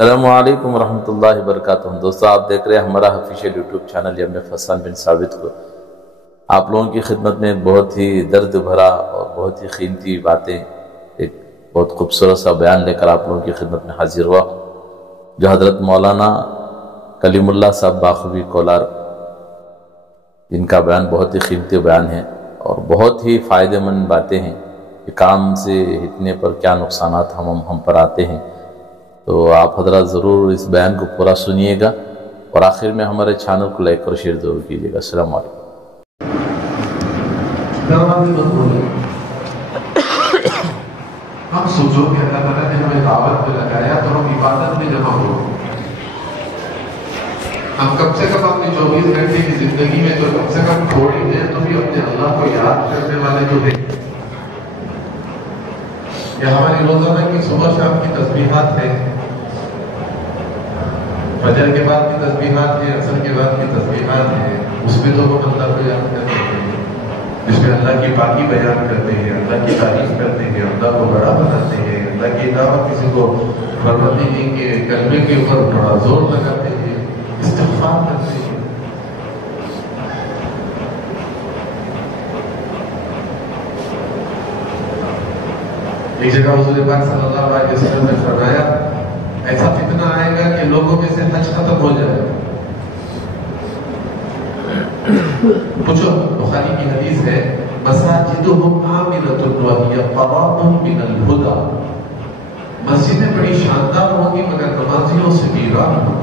السلام علیکم ورحمۃ اللہ وبرکاتہ۔ دوستو، آپ دیکھ رہے ہیں ہمارا آفیشیل یوٹیوب چینل یم فسان بن ثابت کو۔ آپ لوگوں کی خدمت میں بہت ہی درد بھرا اور بہت ہی قیمتی باتیں، ایک بہت خوبصورت سا بیان لے کر آپ لوگوں کی خدمت میں حاضر ہوا، جو حضرت مولانا کلیم اللہ صاحب باخوبی کولار، جن کا بیان بہت ہی قیمتی بیان ہے اور بہت ہی فائدہ مند باتیں ہیں کہ کام سے ہٹنے پر کیا نقصانات ہم پر آتے ہیں۔ تو آپ حضرات ضرور اس بیان کو پورا سنیے گا اور آخر میں ہمارے چینل کو لائک اور شیئر ضرور کیجیے گا۔ السلام علیکم۔ ہم سوچو کہ اللہ تعالیٰ نے ہمیں دعوت میں لگایا تو ہم عبادت میں جمع ہو۔ ہم کم سے کم اپنی 24 گھنٹے کی زندگی میں جو کم سے کم تھوڑی دیر تو بھی اپنے اللہ کو یاد کرنے والے تو دیں۔ یہ ہماری روزانہ کی صبح شام کی تسبیحات ہیں، فجر کے بعد کی تسبیحات ہیں، عصر کے بعد کی تسبیحات ہیں۔ اس میں تو ہم اللہ کو یاد کرتے ہیں، جس میں اللہ کی پاکی بیان کرتے ہیں، اللہ کی تعریف کرتے ہیں، اللہ کو بڑا بناتے ہیں، اللہ کی دعوت کسی کو فرماتے ہیں کہ کلمے کے اوپر بڑا زور لگاتے ہیں، استغفار کرتے ہیں۔ ایک جگہ حضور پاک صلی اللہ علیہ وسلم نے فرمایا، ایسا فتنہ آئے گا کہ لوگوں میں سے حج ختم ہو جائے گا۔ پوچھو، بخاری کی حدیث ہے، مساجدہم آمنۃ وہی قراب من الہدی، مسجدیں بڑی شاندار ہوں گی مگر نمازیوں سے ویران ہوں۔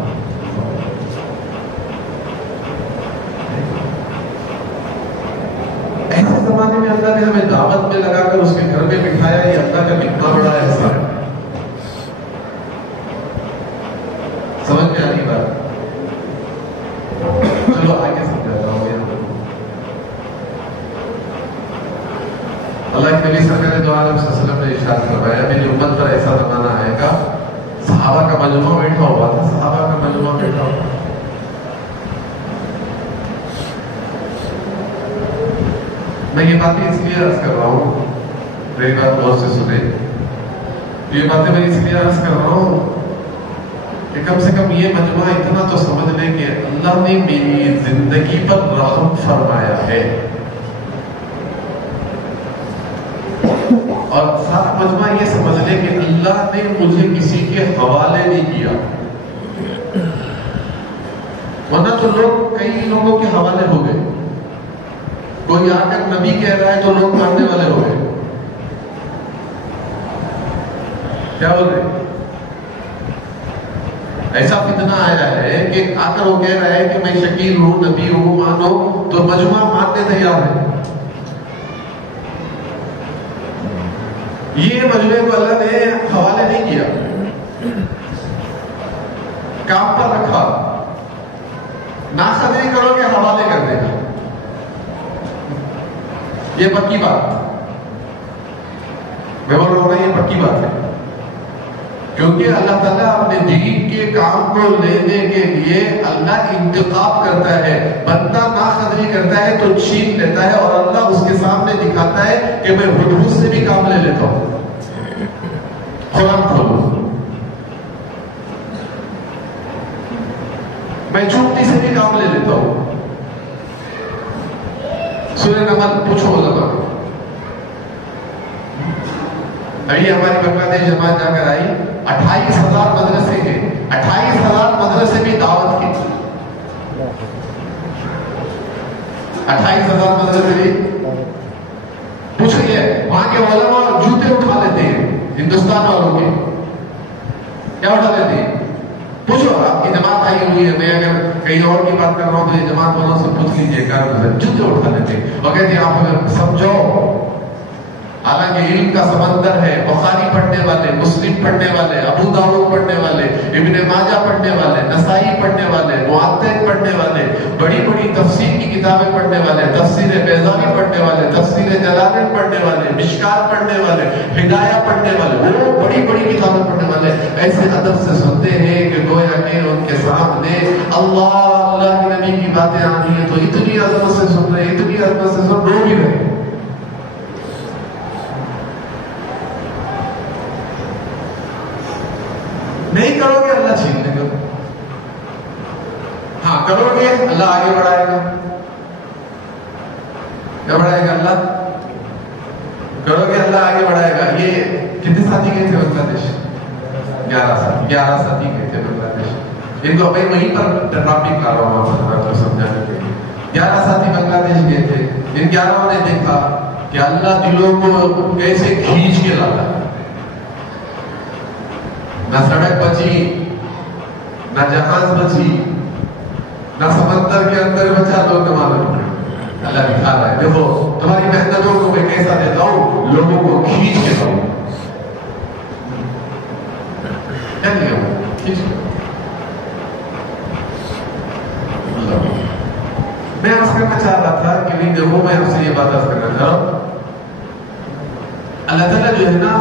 ایسے زمانے میں اللہ نے ہمیں دعوت میں لگا کر اس کے گھر میں بٹھایا، یہ اللہ کا کتنا بڑا احسان ہے۔ سمجھ میں آئی بات؟ چلو آگے سمجھاتا ہوں۔ اللہ کے نبی سرکار دو عالم صلی اللہ علیہ وسلم نے ارشاد فرمایا، میری امت پر ایسا زمانہ آئے گا، صحابہ کا مجموعہ بیٹھا ہوا تھا، صحابہ کا مجموعہ بیٹھا ہوا تھا۔ میں یہ باتیں اس لیے عرض کر رہا ہوں، میری بات غور سے سنیں، یہ باتیں میں اس لیے عرض کر رہا ہوں کہ کم سے کم یہ مجموعہ اتنا تو سمجھ لیں کہ اللہ نے میری زندگی پر رحم فرمایا ہے، اور ساتھ مجموعہ یہ سمجھ لیں کہ اللہ نے مجھے کسی کے حوالے نہیں کیا، ورنہ تو لوگ کئی لوگوں کے حوالے ہو گئے۔ کوئی آ کر نبی کہہ رہا ہے تو لوگ ماننے والے ہو گئے۔ کیا بول رہے؟ ایسا فتنہ آیا ہے کہ آ کر وہ کہہ رہا ہے کہ میں شکیل ہوں، نبی ہوں، مانو، تو مجموعہ ماننے تیار ہے۔ یہ مجموعے کو اللہ نے حوالے نہیں کیا، کام پر رکھا۔ ناقص نہیں کرو کہ حوالے کر دے گا، یہ پکی بات میں بول رہا ہوں، یہ پکی بات ہے، کیونکہ اللہ تعالیٰ اپنے دین کے کام کو لینے کے لیے اللہ انتخاب کرتا ہے۔ بندہ ناقدری کرتا ہے تو چھین لیتا ہے، اور اللہ اس کے سامنے دکھاتا ہے کہ میں حدود سے بھی کام لے لیتا ہوں۔ قرآن کھولو، میں چوٹی سے بھی کام لے لیتا ہوں۔ سورہ نمل پوچھو علماء، ابھی ہماری بنگلہ دیش جماعت جا کر آئی، 28,000 مدرسے ہیں، 28,000 مدرسے بھی دعوت کی، 28,000 مدرسے بھی۔ پوچھئے وہاں کے علماء جوتے اٹھا لیتے ہیں ہندوستان والوں کے، کیا اٹھا لیتے ہیں؟ پوچھو، آپ کی جماعت آئی ہوئی ہے، میں اگر کہیں اور کی بات کر رہا ہوں تو یہ جماعت والوں سے پوچھ لیجیے، جوتے اٹھا لیتے ہیں اور کہتے ہیں آپ اگر سمجھو۔ حالانکہ علم کا سمندر ہے، بخاری پڑھنے والے، مسلم پڑھنے والے، ابو داؤد پڑھنے والے، ابن ماجہ پڑھنے والے، نسائی پڑھنے والے، معطل پڑھنے والے، بڑی بڑی تفسیر کی کتابیں پڑھنے والے، تفسیر بیضاوی پڑھنے والے، تفسیر جلالین پڑھنے والے، مشکات پڑھنے والے، ہدایہ پڑھنے والے، وہ بڑی بڑی کتابیں پڑھنے والے ایسے ادب سے سنتے ہیں کہ گویا کہ ان کے سامنے اللہ کے نبی کی باتیں آ رہی ہیں تو اتنی عظمت سے سن رہے، اتنی عظمت سے سن رو بھی رہے۔ نہیں کرو گے اللہ چھین لے گا. ہاں کرو گے اللہ آگے بڑھائے گا. کیا بڑھائے گا اللہ؟ کرو گے اللہ آگے بڑھائے گا. یہ کتنے ساتھی گئے تھے بنگلہ دیش؟ 11 ساتھی گئے تھے بنگلہ دیش. ان کو وہیں پر ٹراپک کر رہا ہوں سمجھانے کے لیے. 11 ساتھی بنگلہ دیش گئے تھے. ان 11 نے دیکھا کہ اللہ دلوں کو کیسے کھینچ کے لاتا ہے. نہ سڑک بچی، نہ جہاز بچی، نہ سمندر کے اندر بچا. لوگ معلوم پڑے اللہ دکھا رہا ہے دیکھو تمہاری محنتوں کو میں کیسا دیتا ہوں، لوگوں کو کھینچ کے لاؤں. کیا لیا کھینچ کے. میں عرض کرنا چاہ رہا تھا کہ نہیں دیکھو میں آپ سے یہ بات عرض کرنا چاہ رہا ہوں. اللہ تعالیٰ جو ہے نا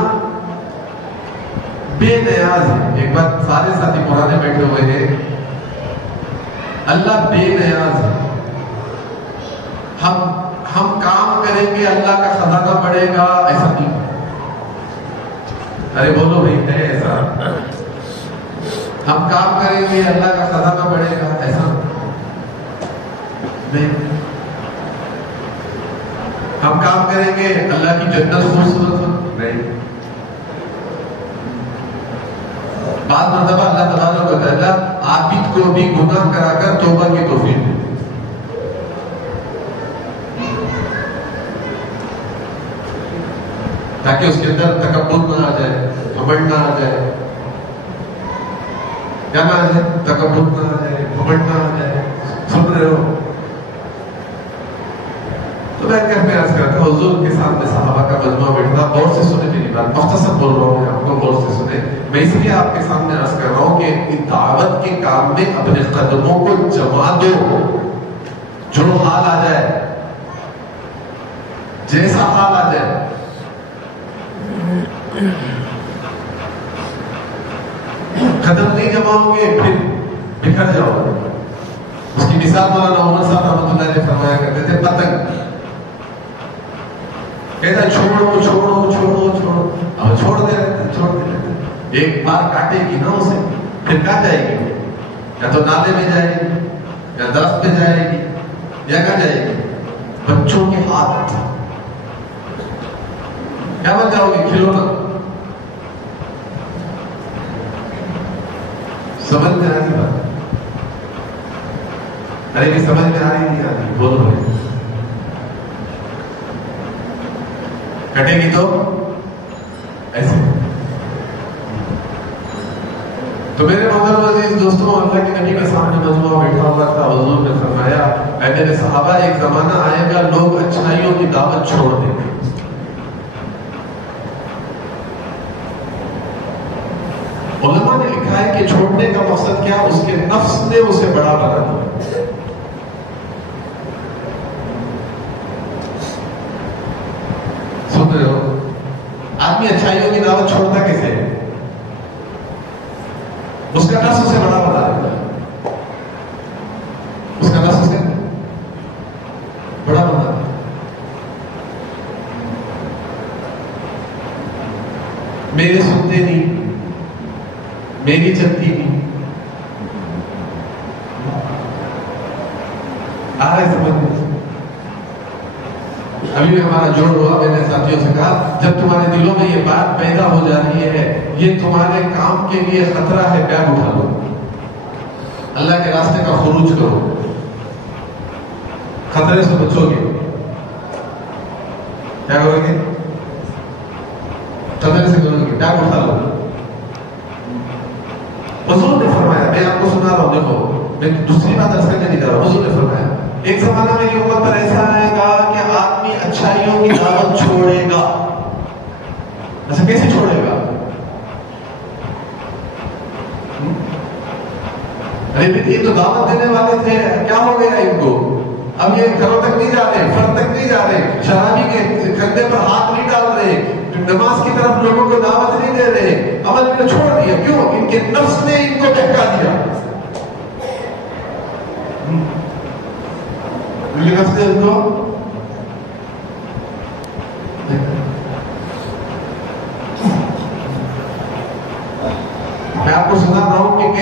بے نیاز ہے. ایک بات سارے ساتھی پرانے بیٹھے ہوئے ہیں، اللہ بے نیاز ہے. ہم کام کریں گے اللہ کا خزانہ بڑھے گا ایسا نہیں. ارے بولو بھائی ہے ایسا؟ ہم کام کریں گے اللہ کا خزانہ بڑھے گا ایسا نہیں. ہم کام کریں گے اللہ کی جنت خوبصورت ہو نہیں. بعض مرتبہ اللہ تبارک و تعالیٰ عابد کو بھی گناہ کرا کر توبہ کی توفیق دے تاکہ اس کے اندر تکبر نہ آ جائے، گھمنڈ نہ آ جائے. کیا نہ آ جائے؟ تکبر نہ آ جائے، گھمنڈ نہ آ جائے. سن رہے ہو؟ تو میں کہہ میں عرض کرتا ہوں حضور کے سامنے صحابہ کا مجموعہ بیٹھا. غور سے سنے میری بات، مختصر بول رہا ہوں، آپ کو غور سے سنے. میں اس لیے آپ کے سامنے عرض کر رہا ہوں کہ دعوت کے کام میں اپنے قدموں کو جما دو. جو حال آ جائے، جیسا حال آ جائے، قدم نہیں جماؤ گے پھر بکھر جاؤ گے. اس کی مثال مولانا عمر صاحب رحمۃ اللہ علیہ فرمایا کرتے تھے پتنگ. کہتا چھوڑو چھوڑو چھوڑو چھوڑو، اب چھوڑ دے رہے چھوڑ دے رہے. ایک بار کاٹے گی نا اسے پھر کہاں جائے گی؟ یا تو نالے میں جائے گی، یا درخت پہ جائے گی، یا کہاں جائے گی؟ بچوں کے ہاتھ. کیا بن جاؤ گے؟ کھلونا. سمجھ میں آ رہی بات؟ ارے بھی سمجھ میں آ رہی نہیں آ رہی؟ بولو بھائی. کٹے گی تو ایسے. تو میرے محترم عزیز دوستوں، اللہ کے نبی کے سامنے مجموعہ بیٹھا ہوا تھا. حضور نے فرمایا اے میرے صحابہ، ایک زمانہ آئے گا لوگ اچھائیوں کی دعوت چھوڑ دیں گے. علماء نے لکھا ہے کہ چھوڑنے کا مقصد کیا؟ اس کے نفس نے اسے بڑا بنا دیا. سن رہے ہو؟ آدمی اچھائیوں کی دعوت چھوڑتا کیسے ہے؟ اس کا نفس اسے بڑا بنا دیتا ہے. اس کا نفس اسے بڑا بنا دیتا ہے. میرے سنتے نہیں، میری چلتی نہیں. آ رہے سمجھ میں؟ ابھی بھی ہمارا جوڑ ہوا، میں نے ساتھیوں سے کہا جب تمہارے دلوں میں یہ بات پیدا ہو جا رہی ہے یہ تمہارے کام کے لیے خطرہ ہے، بیگ اٹھا لو، اللہ کے راستے کا خروج کرو. خطرے سے بچو گے. کیا کرو گے؟ خطرے سے کرو گے، بیگ اٹھا لو. حضور نے فرمایا، میں آپ کو سنا رہا ہوں، دیکھو میں دوسری بات عرض کرنے نہیں جا رہا ہوں. حضور نے فرمایا ایک زمانہ میری امت پر ایسا آئے گا کہ آدمی اچھائیوں کی دعوت چھوڑے گا. ایسا کیسے چھوڑے گا؟ ارے یہ تو دعوت دینے والے تھے، کیا ہو گیا ان کو؟ اب یہ گھروں تک نہیں جا رہے، فرد تک نہیں جا رہے، شرابی کے کندھے پر ہاتھ نہیں ڈال رہے، نماز کی طرف لوگوں کو دعوت نہیں دے رہے. عمل ان نے چھوڑ دیا. کیوں؟ ان کے نفس نے ان کو بہکا دیا. ان کے نفس نے ان کو میں آپ کو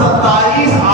27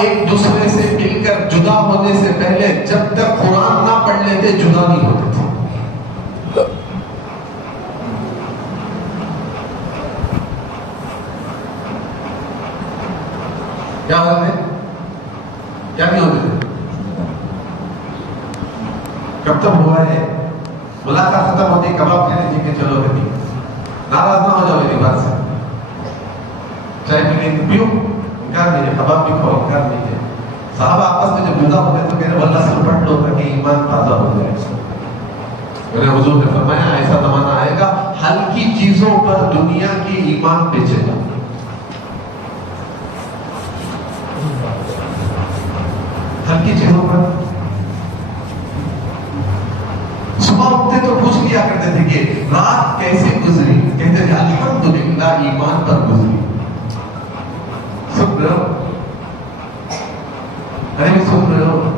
ایک دوسرے سے مل کر جدا ہونے سے پہلے جب تک قرآن نہ پڑھ لیتے جدا نہیں ہوتے تھے. کیا ہوتے تھے؟ کیا نہیں ہوتے تھے؟ کب تک ہوا ہے ملاقات ختم ہوتی کباب کھانے جی کے چلو گے ناراض نہ ہو جاؤ میری بات سے. چائے پینے کی پیو انکار نہیں ہے, کباب بھی کھاؤ انکار نہیں ہے. صحابہ آپس میں جب جدا ہوتے تو کہہ رہے اللہ سے پڑھ لو تاکہ ایمان تازہ ہو جائے. میرے حضور نے فرمایا ایسا زمانہ آئے گا ہلکی چیزوں پر دنیا کی ایمان بیچے گا. ہلکی چیزوں پر صبح اٹھتے تو پوچھ لیا کرتے تھے کہ رات کیسے گزری, کہتے تھے الحمدللہ ایمان پر گزری. سن رہے ہو؟ ارے سن رہے ہو؟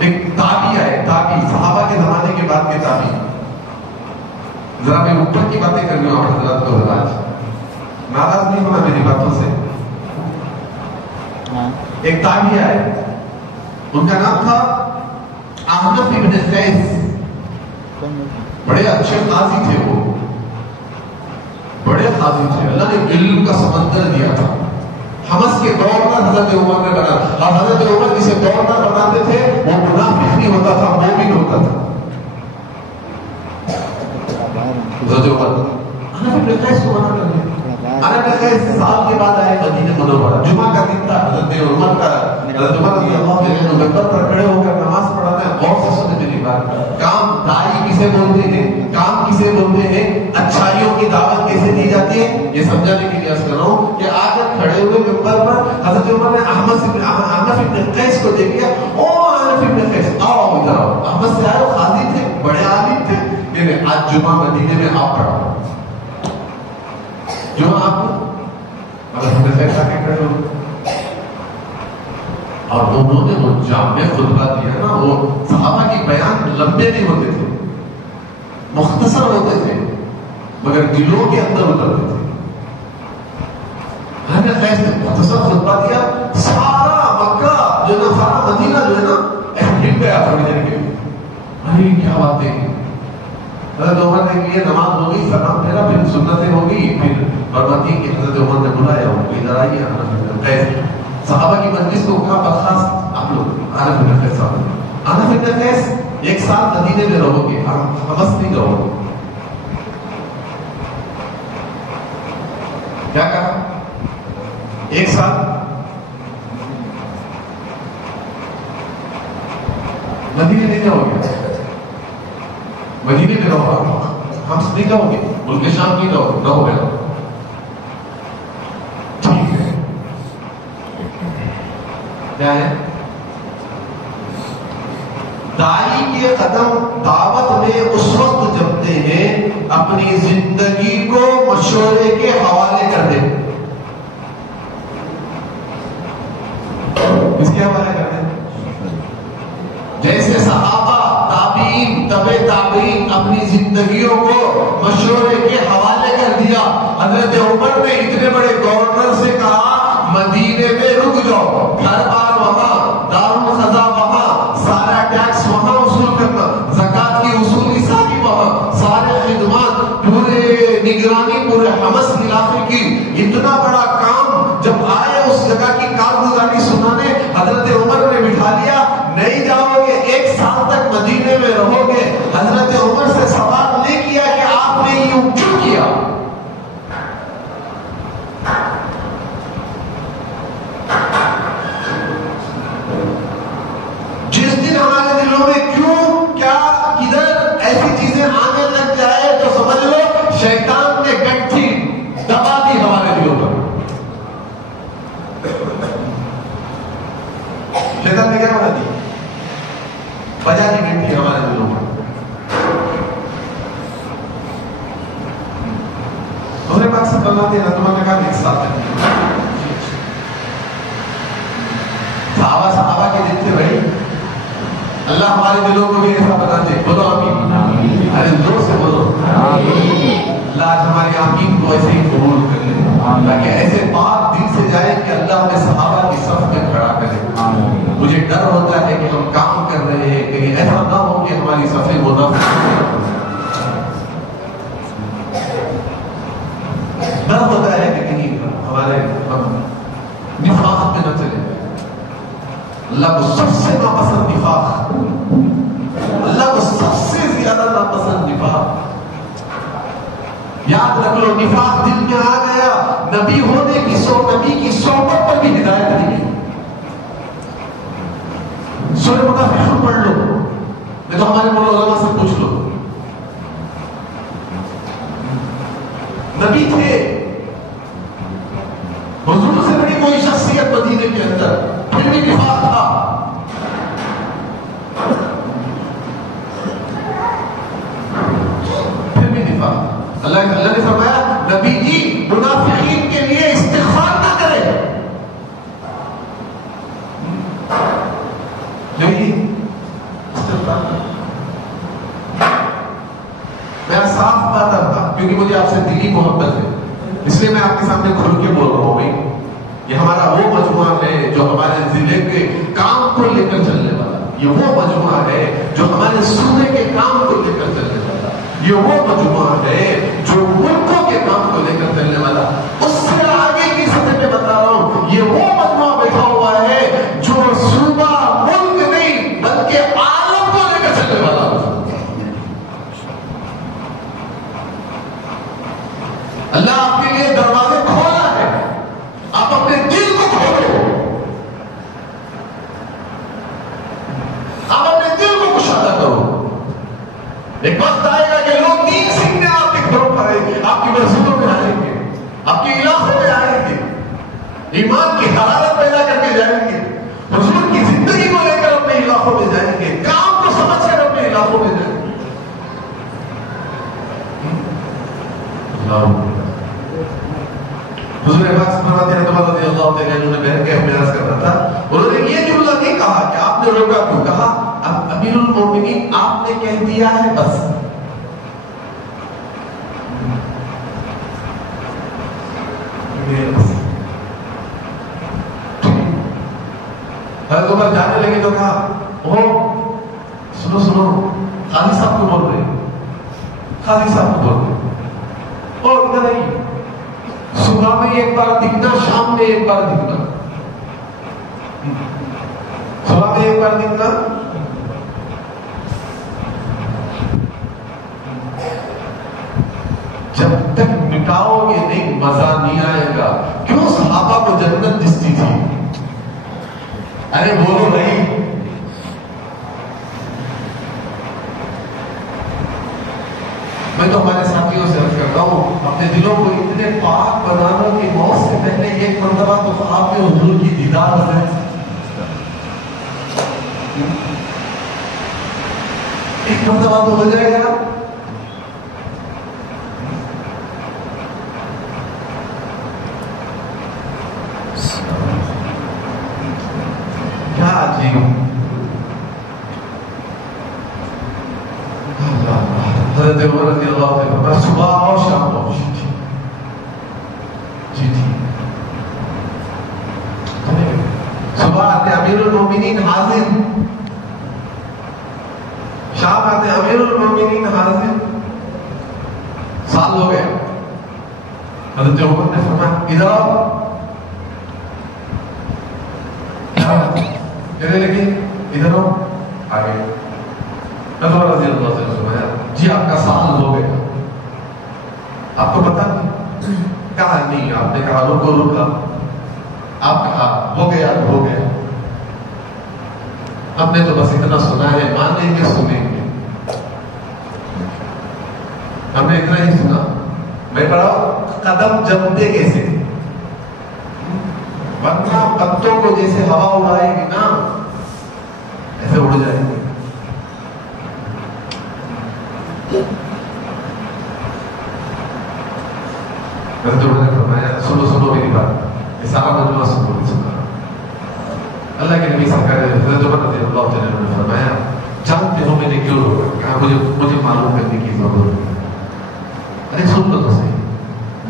ایک تابعی آئے, تابعی صحابہ کے زمانے کے بعد کے تابعی. ذرا میں اوپر کی باتیں کر رہی ہوں آپ حضرات کو, ناراض نہیں ہونا میری باتوں سے. ایک تابعی آئے, ان کا نام تھا احنف ابن قیس. بڑے اچھے قاضی تھے وہ, بڑے قاضی تھے. اللہ نے علم کا سمندر دیا تھا. حمس کے گورنر حضرت عمر نے بنا, اور حضرت عمر جسے گورنر بناتے تھے وہ منافق نہیں ہوتا تھا, مومن ہوتا تھا. حضرت عمر احنف ابن قیس کو بنا کر دیا. احنف ابن قیس سال کے بعد آئے مدینہ منورہ. جمعہ کا دن تھا. حضرت عمر رضی اللہ عنہ منبر پر کھڑے ہو کر نماز پڑھانا ہے. غور سے سنیں میری بات. کام داعی کسے بولتے ہیں, کام کسے بولتے ہیں, اچھائیوں کی دعوت کیسے دی جاتی ہے, یہ سمجھانے کے لیے عرض کر رہا ہوں کہ آ کر کھڑے ہوئے منبر پر حضرت عمر نے احنف ابن قیس کو دیکھ لیا. او احنف ابن قیس, آؤ ادھر آؤ. احمد سے آئے, قاضی تھے, بڑے عالم تھے. کہ آج جمعہ مدینے میں آپ پڑھاؤ. جمعہ آپ احنف ابن قیس آ کے کھڑے ہو, اور انہوں نے وہ جامع خطبہ دیا نا, وہ صحابہ کی بیان لمبے نہیں ہوتے تھے, مختصر ہوتے تھے, مگر دلوں کے اندر اترتے تھے. ہم نے قیس نے مختصر خطبہ دیا, سارا مکہ جو نا, سارا مدینہ جو ہے نا ہل گیا تھوڑی دیر کے. ارے کیا باتیں ہیں. حضرت عمر نے کہی نماز ہو گئی, سلام پھیرا, پھر سنتیں ہو گئی, پھر فرماتی کہ حضرت عمر نے بلایا ان کو, ادھر آئیے. قیس صحابہ کی مجلس کو کہا برخاست آپ لوگ. احنف ابن قیس صاحب, احنف ابن قیس ایک سال مدینے میں رہو گے, حمص نہیں رہو گے. کیا کہا؟ ایک سال مدینے نہیں رہو گے, مدینے میں رہو, حمص نہیں رہو گے, ملک شام نہیں رہو گے. کیا ہے؟ داعی کے قدم دعوت میں اس وقت جمتے ہیں اپنی زندگی کو مشورے کے حوالے کر دیں. اس کے حوالے کر دیں. جیسے صحابہ, تابعین, تبع تابعین اپنی زندگیوں کو مشورے کے حوالے کر دیا. حضرت عمر نے اتنے بڑے گورنر سے کہا مدینے میں رک جاؤ, گھر بار وہاں, دارالخزا وہاں, سارا ٹیکس وہاں وصول کرنا, زکات کی وصولی ساری وہاں, سارے خدمات, پورے نگرانی پورے حمص علاقے کی. اتنا بڑا کام جب آئے اس جگہ کی کارگزاری سنانے, حضرت عمر نے بٹھا لیا. نہیں جاؤ گے, ایک سال تک مدینے میں رہو گے. حضرت عمر سے سوال نہیں کیا کہ آپ نے یوں کیوں کیا. جس دن ہمارے دلوں میں کیوں, کیا, کدھر ایسی چیزیں آنے لگ جائے تو سمجھ لو شیطان نے گٹھی دبا دی ہمارے دلوں پر. شیطان نے کیا بنا دی, بجا دی گٹھی ہمارے دلوں پر. دوسرے بات سے بناتے ہیں تمہارے نے کہا ایک ساتھ ہے. صحابہ کے دل تھے بھائی, اللہ ہمارے دلوں کو بھی ایسا بنا دے. بولو آمین. ارے زور سے بولو آمین. اللہ آج ہمارے آمین کو ایسے ہی قبول کر لے, تاکہ ایسے پاک اللہ کو سب سے ناپسند نفاق، اللہ کو سب سے زیادہ ناپسند نفاق. یاد رکھ لو، نفاق دل میں آ گیا، نبی ہونے کی نبی کی صحبت پر بھی ہدایت نہیں ہے. سورہ منافقون پڑھ لو، نہیں تو ہمارے علماء سے پوچھ لو. نبی تھے، حضور سے بڑی کوئی شخصیت مدینے کے اندر، پھر بھی نفاق تھا. پھر بھی نفاق. اللہ نے فرمایا نبی جی منافقین کے لیے استغفار نہ کرے. میں صاف بات کرتا کیونکہ مجھے آپ سے دلی محبت ہے، اس لیے میں آپ کے سامنے کھل کے بول رہا ہوں. بھائی یہ ہمارا وہ مجموعہ ہے جو ہمارے ضلع کے کام کو لے کر چلنے والا، یہ وہ مجموعہ ہے جو ہمارے صوبے کے کام کو لے کر چلنے والا، یہ وہ مجموعہ ہے جو ملکوں کے کام کو لے کر چلنے والا. اس سے آگے کی سطح پہ بتا رہا ہوں، یہ وہ مجموعہ بیٹھا ہوا ہے جو صوبہ ملک نہیں بلکہ عالم کو لے کر چلنے والا. اللہ آپ کے لیے دروازے کھولا ہے، آپ اپنے دل کو کھولو، آپ اپنے دل کو کشادہ کرو. ایک وقت آئے گا کہ لوگ دین سیکھنے آپ کے گھروں پر آئیں گے، آپ کی مسجدوں میں آئیں گے، آپ کے علاقوں میں آئیں گے، ایمان کی حرارت پیدا کر کے جائیں گے، حضور کی زندگی کو لے کر اپنے علاقوں میں جائیں گے، کام کو سمجھ کر اپنے علاقوں میں جائیں گے. حضور پاک فرماتے ہیں عمر رضی اللہ تعالیٰ عنہ نے بہن کے معراج کرنا تھا، انہوں نے یہ جملہ نہیں کہا کہ آپ نے روکا کیوں، کہا اب امیر المومنین آپ نے کہہ دیا ہے بس. حضرت عمر جانے لگے تو کہا سنو سنو، قاضی صاحب کو بول رہے، قاضی صاحب کو بول رہے، اور اتنا نہیں، صبح میں ایک بار دکھنا، شام میں ایک بار دکھنا، صبح میں ایک بار دکھنا، جب تک مٹاؤ گے نہیں مزہ نہیں آئے گا. کیوں صحابہ کو جنت دستی تھی؟ ارے بولو بھائی. میں تو ہمارے ساتھیوں سے عرض کرتا ہوں، اپنے دلوں کو اتنے پاک بنانا کہ موت سے پہلے ایک مرتبہ تو خواب میں حضور کی دیدار ہو جائے. ایک مرتبہ تو ہو جائے گا نا. کیا عجیب. حضرت عمر رضی اللہ عنہ صبح اور شام کو جی صبح آتے امیر المومنین حاضر، شام آتے امیر المومنین حاضر. سال ہو گئے، حضرت عمر نے فرمایا ادھر آؤ، کہنے لگے ادھر آؤ، آگے. حضرت رضی اللہ عنہ نے فرمایا جی آپ کا سال ہو گیا، آپ کو پتا نہیں؟ کہا نہیں. آپ نے کہا رکو رکا، آپ کہا ہو گیا ہو گیا. ہم نے تو بس اتنا سنا ہے، مانیں گے سنیں گے، ہم نے اتنا ہی سنا. میں پڑھا قدم جمتے کیسے، ورنہ پتوں کو جیسے ہوا اڑائے گی نا ایسے اڑ جائے گی. حضرت عمر نے فرمایا سنو سنو میری بات، یہ سارا مجموعہ سنو. اللہ کے نبی سرکار حضرت عمر رضی اللہ تعالیٰ عنہ نے فرمایا جانتے ہو میں نے کیوں روکا؟ کہا مجھے معلوم کرنے کی ضرورت ہے. ارے سن لو تو صحیح،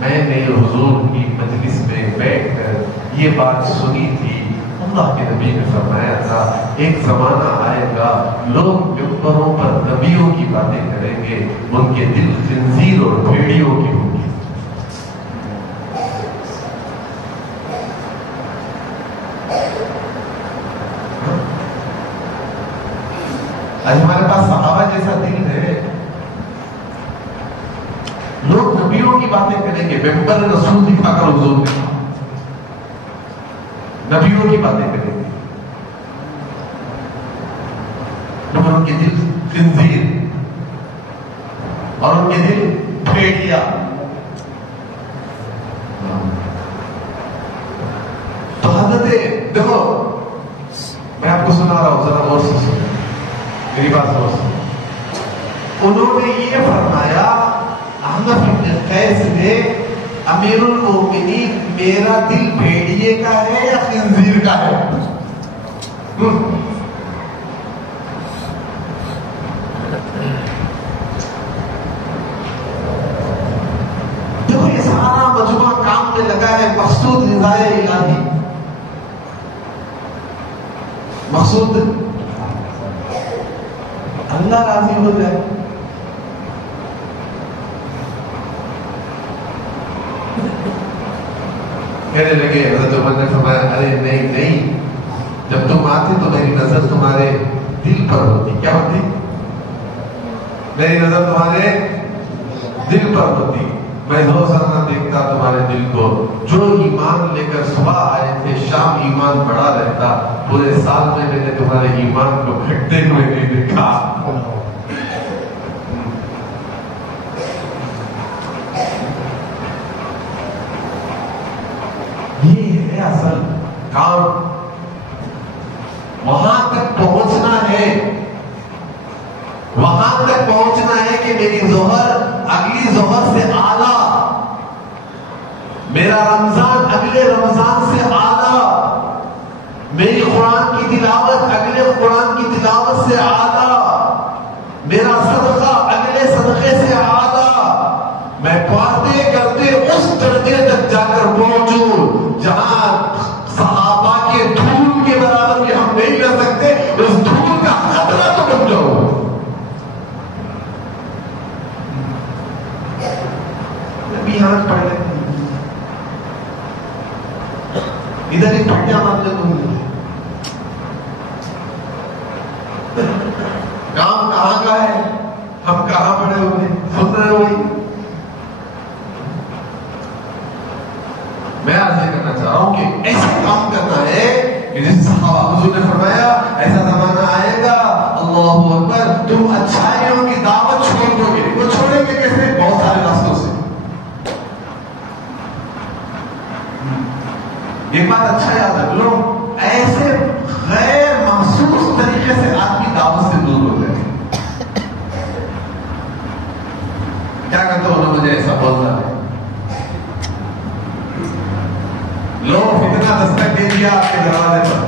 میں نے حضور کی مجلس میں بیٹھ کر یہ بات سنی تھی. اللہ کے نبی نے فرمایا تھا ایک زمانہ آئے گا لوگ ممبروں پر نبیوں کی باتیں کریں گے، ان کے دل خنزیر اور بھیڑیوں کی ہوں گی. آج ہمارے پاس صحابہ جیسا دل ہے. لوگ نبیوں کی باتیں کریں گے, ممبر رسول دکھا کر حضور نے نبیوں کی باتیں کریں گے, مگر ان کے دل خنزیر اور ان کے دل بھیڑیا. تو حضرت دیکھو, میں آپ کو سنا رہا ہوں, ذرا غور سے سنو, میری بات غور سے. انہوں نے یہ فرمایا احنف بن قیس نے, امیر المومنین میرا دل بھیڑیے کا ہے یا خنزیر کا ہے؟ دیکھو یہ سارا مجموعہ کام میں لگا ہے, مقصود رضائے الہی, مقصود اللہ راضی ہو جائے. کہنے لگے, حضرت عمر نے فرمایا ارے نہیں نہیں, جب تم آتے تو میری نظر تمہارے دل پر ہوتی. کیا ہوتی؟ میری نظر تمہارے دل پر ہوتی. میں روزانہ دیکھتا تمہارے دل کو, جو ایمان لے کر صبح آئے تھے شام ایمان بڑا رہتا, پورے سال میں میں نے تمہارے ایمان کو گھٹتے ہوئے نہیں دیکھا. یہ ہے اصل کام, وہاں تک پہنچنا ہے, وہاں تک پہنچنا ہے کہ میری ظہر اگلی ظہر سے اعلیٰ, میرا رمضان اگلے رمضان سے اعلیٰ, میری قرآن کی تلاوت اگلے قرآن کی تلاوت سے اعلیٰ, میرا صدقہ اگلے صدقے سے اعلیٰ. میں باتیں کرتے اس درجے تک جا کر پہنچوں جہاں صحابہ کے دھول کے برابر بھی ہم نہیں کر سکتے, اس دھول کا خطرہ تو بن جاؤ. نبی ہاتھ پڑھ لیتے, ادھر ایک پھٹیا مانتے تم, کام کہاں کا ہے, ہم کہاں پڑے ہوئے, سن رہے ہوئی. میں آج یہ کرنا چاہ رہا ہوں کہ ایسا کام کرنا ہے کہ جس صحابہ حضور نے فرمایا ایسا زمانہ آئے گا, اللہ اکبر, تم اچھائیوں کی دعوت چھوڑ دو گے. وہ چھوڑیں گے کیسے؟ بہت سارے راستوں سے. ایک بات اچھا یاد رکھ لو, ایسے غیر محسوس طریقے سے آدمی دعوت سے دور ہو جائے. کیا کہتے ہو نا, مجھے ایسا بولنا ہے, لوگ فتنہ دستک دے دیا آپ کے دروازے پر.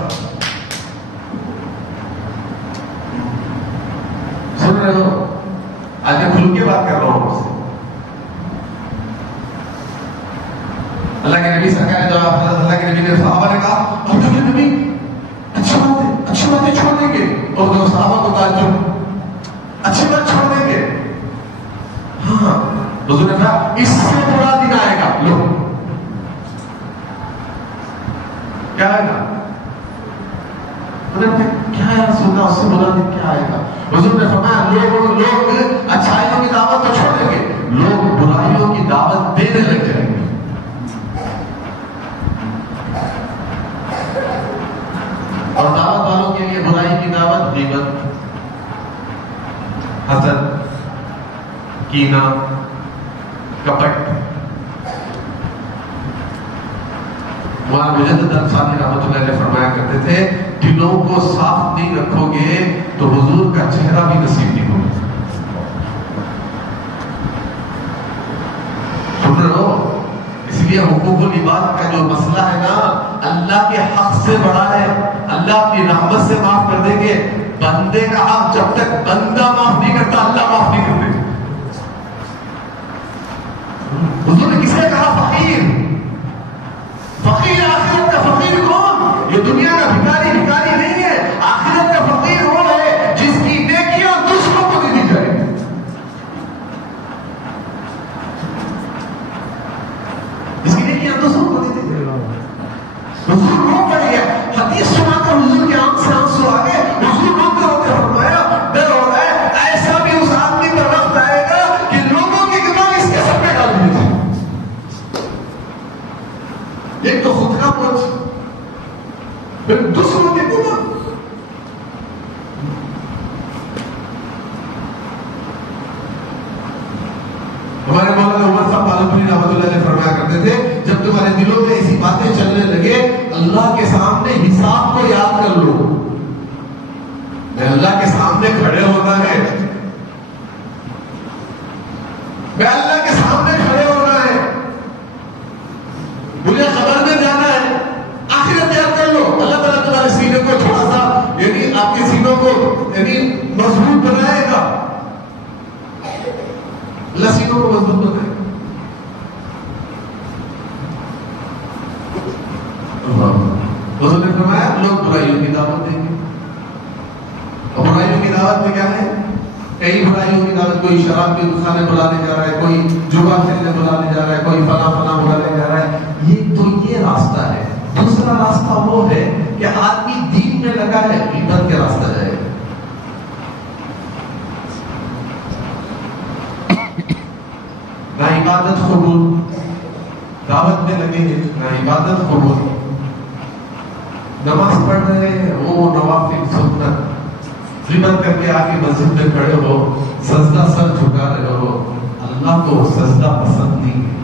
سن رہے ہو, آج میں کھل کے بات کر رہا ہوں آپ سے. اللہ کے نبی سرکار جو اللہ کے نبی نے صحابہ نے کہا, اب جو نبی اچھی باتیں چھوڑ دیں گے, اور جو صحابہ کو تعجب, اچھی بات چھوڑ دیں گے. ہاں, حضور نے کہا اس سے بڑا دن آئے گا. لو کیا آئے گا؟ کیا ہے سننا, اس سے بڑا دن کیا آئے گا؟ حضور نے فرمایا لوگ اچھائیوں کی دعوت تو چھوڑیں گے, لوگ برائیوں کی دعوت دینے لگ جائیں گے. اور دعوت والوں کے لیے برائی کی دعوت غیبت, حسد, کینہ, کپٹ. مولانا مجدد انصاری رحمۃ اللہ علیہ فرمایا کرتے تھے, دلوں کو صاف نہیں رکھو گے تو حضور کا چہرہ بھی نصیب نہیں ہوگا. سن رہے ہو, اس لیے حقوق العباد کا جو مسئلہ ہے نا, اللہ کے حق سے بڑا ہے. اللہ اپنی رحمت سے معاف کر دیں گے. بندے کا حق جب تک بندہ معاف نہیں کرتا, اللہ معاف نہیں کرتے. حضور نے کسے کہا فقیر؟ فقیر آخرت کا فقیر کون؟ یہ دنیا کا بھکاری نہیں ہے. آخرت کا فقیر وہ ہے جس کی نیکیاں دوسروں کو دی جائے. جس کی نیکیاں دوسروں کو دی جائے. حضور رو پڑ گیا, حدیث سنا کر حضور کے آنکھ سے آنسو آ گئے. حضور روتے روتے فرمایا, کہاں پہنچی؟ پھر دوسروں کے گناہ. ہمارے مولانا عمر صاحب عالمپوری رحمۃ اللہ علیہ فرمایا کرتے تھے جب تمہارے دلوں میں ایسی باتیں چلنے لگے اللہ کے سامنے حساب کو یاد کر لو. میں اللہ کے سامنے کھڑے ہونا ہے, میں اللہ کے سامنے کھڑے ہونا ہے, مجھے خبر میں جانا ہے. آخرت یاد کر لو. اللہ تعالیٰ تمہارے سینے کو تھوڑا سا یعنی آپ کے سینوں کو یعنی مضبوط بنائے گا. اللہ سینوں کو مضبوط بنائے گا. حضور نے فرمایا لوگ برائیوں کی دعوت دیں گے. اور برائیوں کی دعوت میں کیا ہے؟ کئی برائیوں کی دعوت. کوئی شراب کی دکانیں بلانے جا رہا ہے, کوئی جوا کھیلنے بلانے جا رہا ہے, کوئی فلاں فلاں بلانے جا رہا ہے. یہ تو یہ راستہ ہے. دوسرا راستہ وہ ہے کہ آدمی دین میں لگا ہے, غیبت کے راستہ جائے. نہ عبادت قبول, دعوت میں لگے ہیں, نہ عبادت قبول. نماز پڑھ رہے ہیں وہ نوافل سنت, غیبت کر کے آ کے مسجد میں کھڑے ہو, سجدہ سر جھکا رہے ہو. اللہ کو سجدہ پسند نہیں ہے.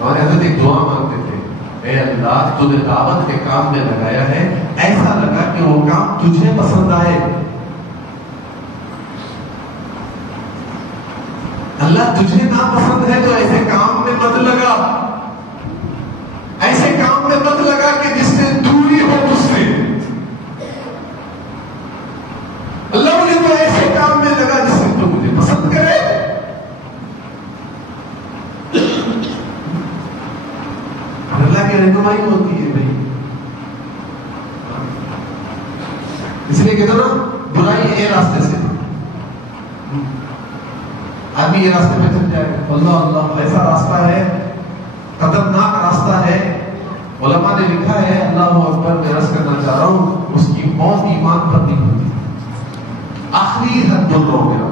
ہمارے حضرت ایک دعا مانگتے تھے, اے اللہ تو نے دعوت کے کام میں لگایا ہے, ایسا لگا کہ وہ کام تجھے پسند آئے. اللہ تجھے ناپسند ہے تو ایسے کام میں مت لگا, ایسے کام میں مت لگا کہ جس سے دوری ہو تجھ سے. اللہ مجھے تو ایسے کام میں لگا جس سے تو مجھے پسند کرے. اللہ کی رہنمائی ہوتی ہے بھائی. اس لیے کہتے نا برائی اے راستے سے, آدمی یہ راستے پہ چل جائے. اللہ اللہ ایسا راستہ ہے, خطرناک راستہ ہے. علماء نے لکھا ہے, اللہ اکبر میں عرض کرنا چاہ رہا ہوں, اس کی موت ایمان پر نہیں ہوتی. آخری حد دونوں ہو گیا.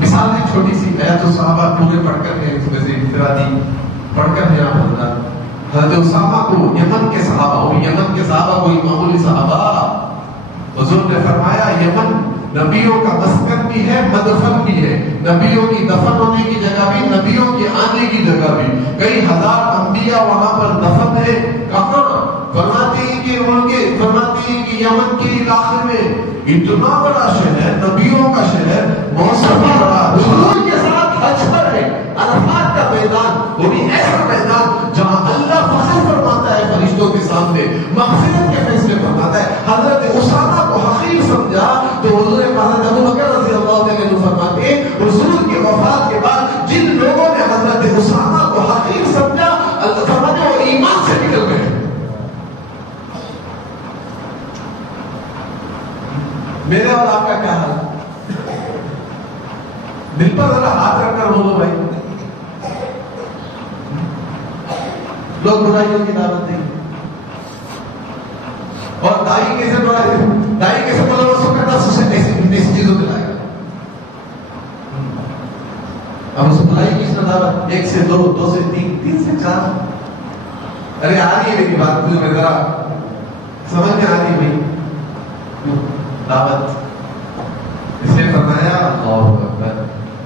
مثال ہے چھوٹی سی, آیات الصحابہ پورے پڑھ کر ہے, اس میں سے انفرادی پڑھ کر ہے. حضرت اسامہ کو یمن کے صحابہ, وہ یمن کے صحابہ کوئی معمولی صحابہ, حضور نے فرمایا یمن نبیوں کا مسکن بھی ہے, مدفن بھی ہے. نبیوں کی دفن ہونے کی جگہ بھی, نبیوں کی آنے کی جگہ بھی. کئی ہزار انبیاء وہاں پر دفن ہے. کہاں؟ فرماتے ہیں کہ یمن کے علاقے میں اتنا بڑا شہر, نبیوں کا شہر, موسم بڑا, حضور کے ساتھ اچھر ہے. عرفات کا میدان, وہ بھی ایسا میدان جہاں اللہ فضل فرماتا ہے فرشتوں کے سامنے, مغفرت کے فیصلے فرماتا ہے. حضرت اسامہ کو حقیر سمجھا تو حضور حضرت ابو بکر رضی اللہ عنہ فرماتے ہیں حضور کی وفات کے بعد جن لوگوں نے حضرت اسامہ کو حقیر سمجھا, اللہ فرماتے ہیں وہ ایمان سے نکل گئے. میرے اور آپ کا کیا حال؟ دل پر ذرا ہاتھ رکھ کر بولو بھائی. لوگ برائیوں کی دعوت دیں اور دائی کیسے بولا وہ سو کرتا ایسی چیزوں پہ لائے گا. اب اس برائی کی دعوت 1 سے 2, 2 سے 3, 3 سے 4. ارے آ رہی ہے میری بات میں ذرا سمجھ میں آ رہی ہے بھائی دعوت. اس لیے فرمایا اللہ اکبر,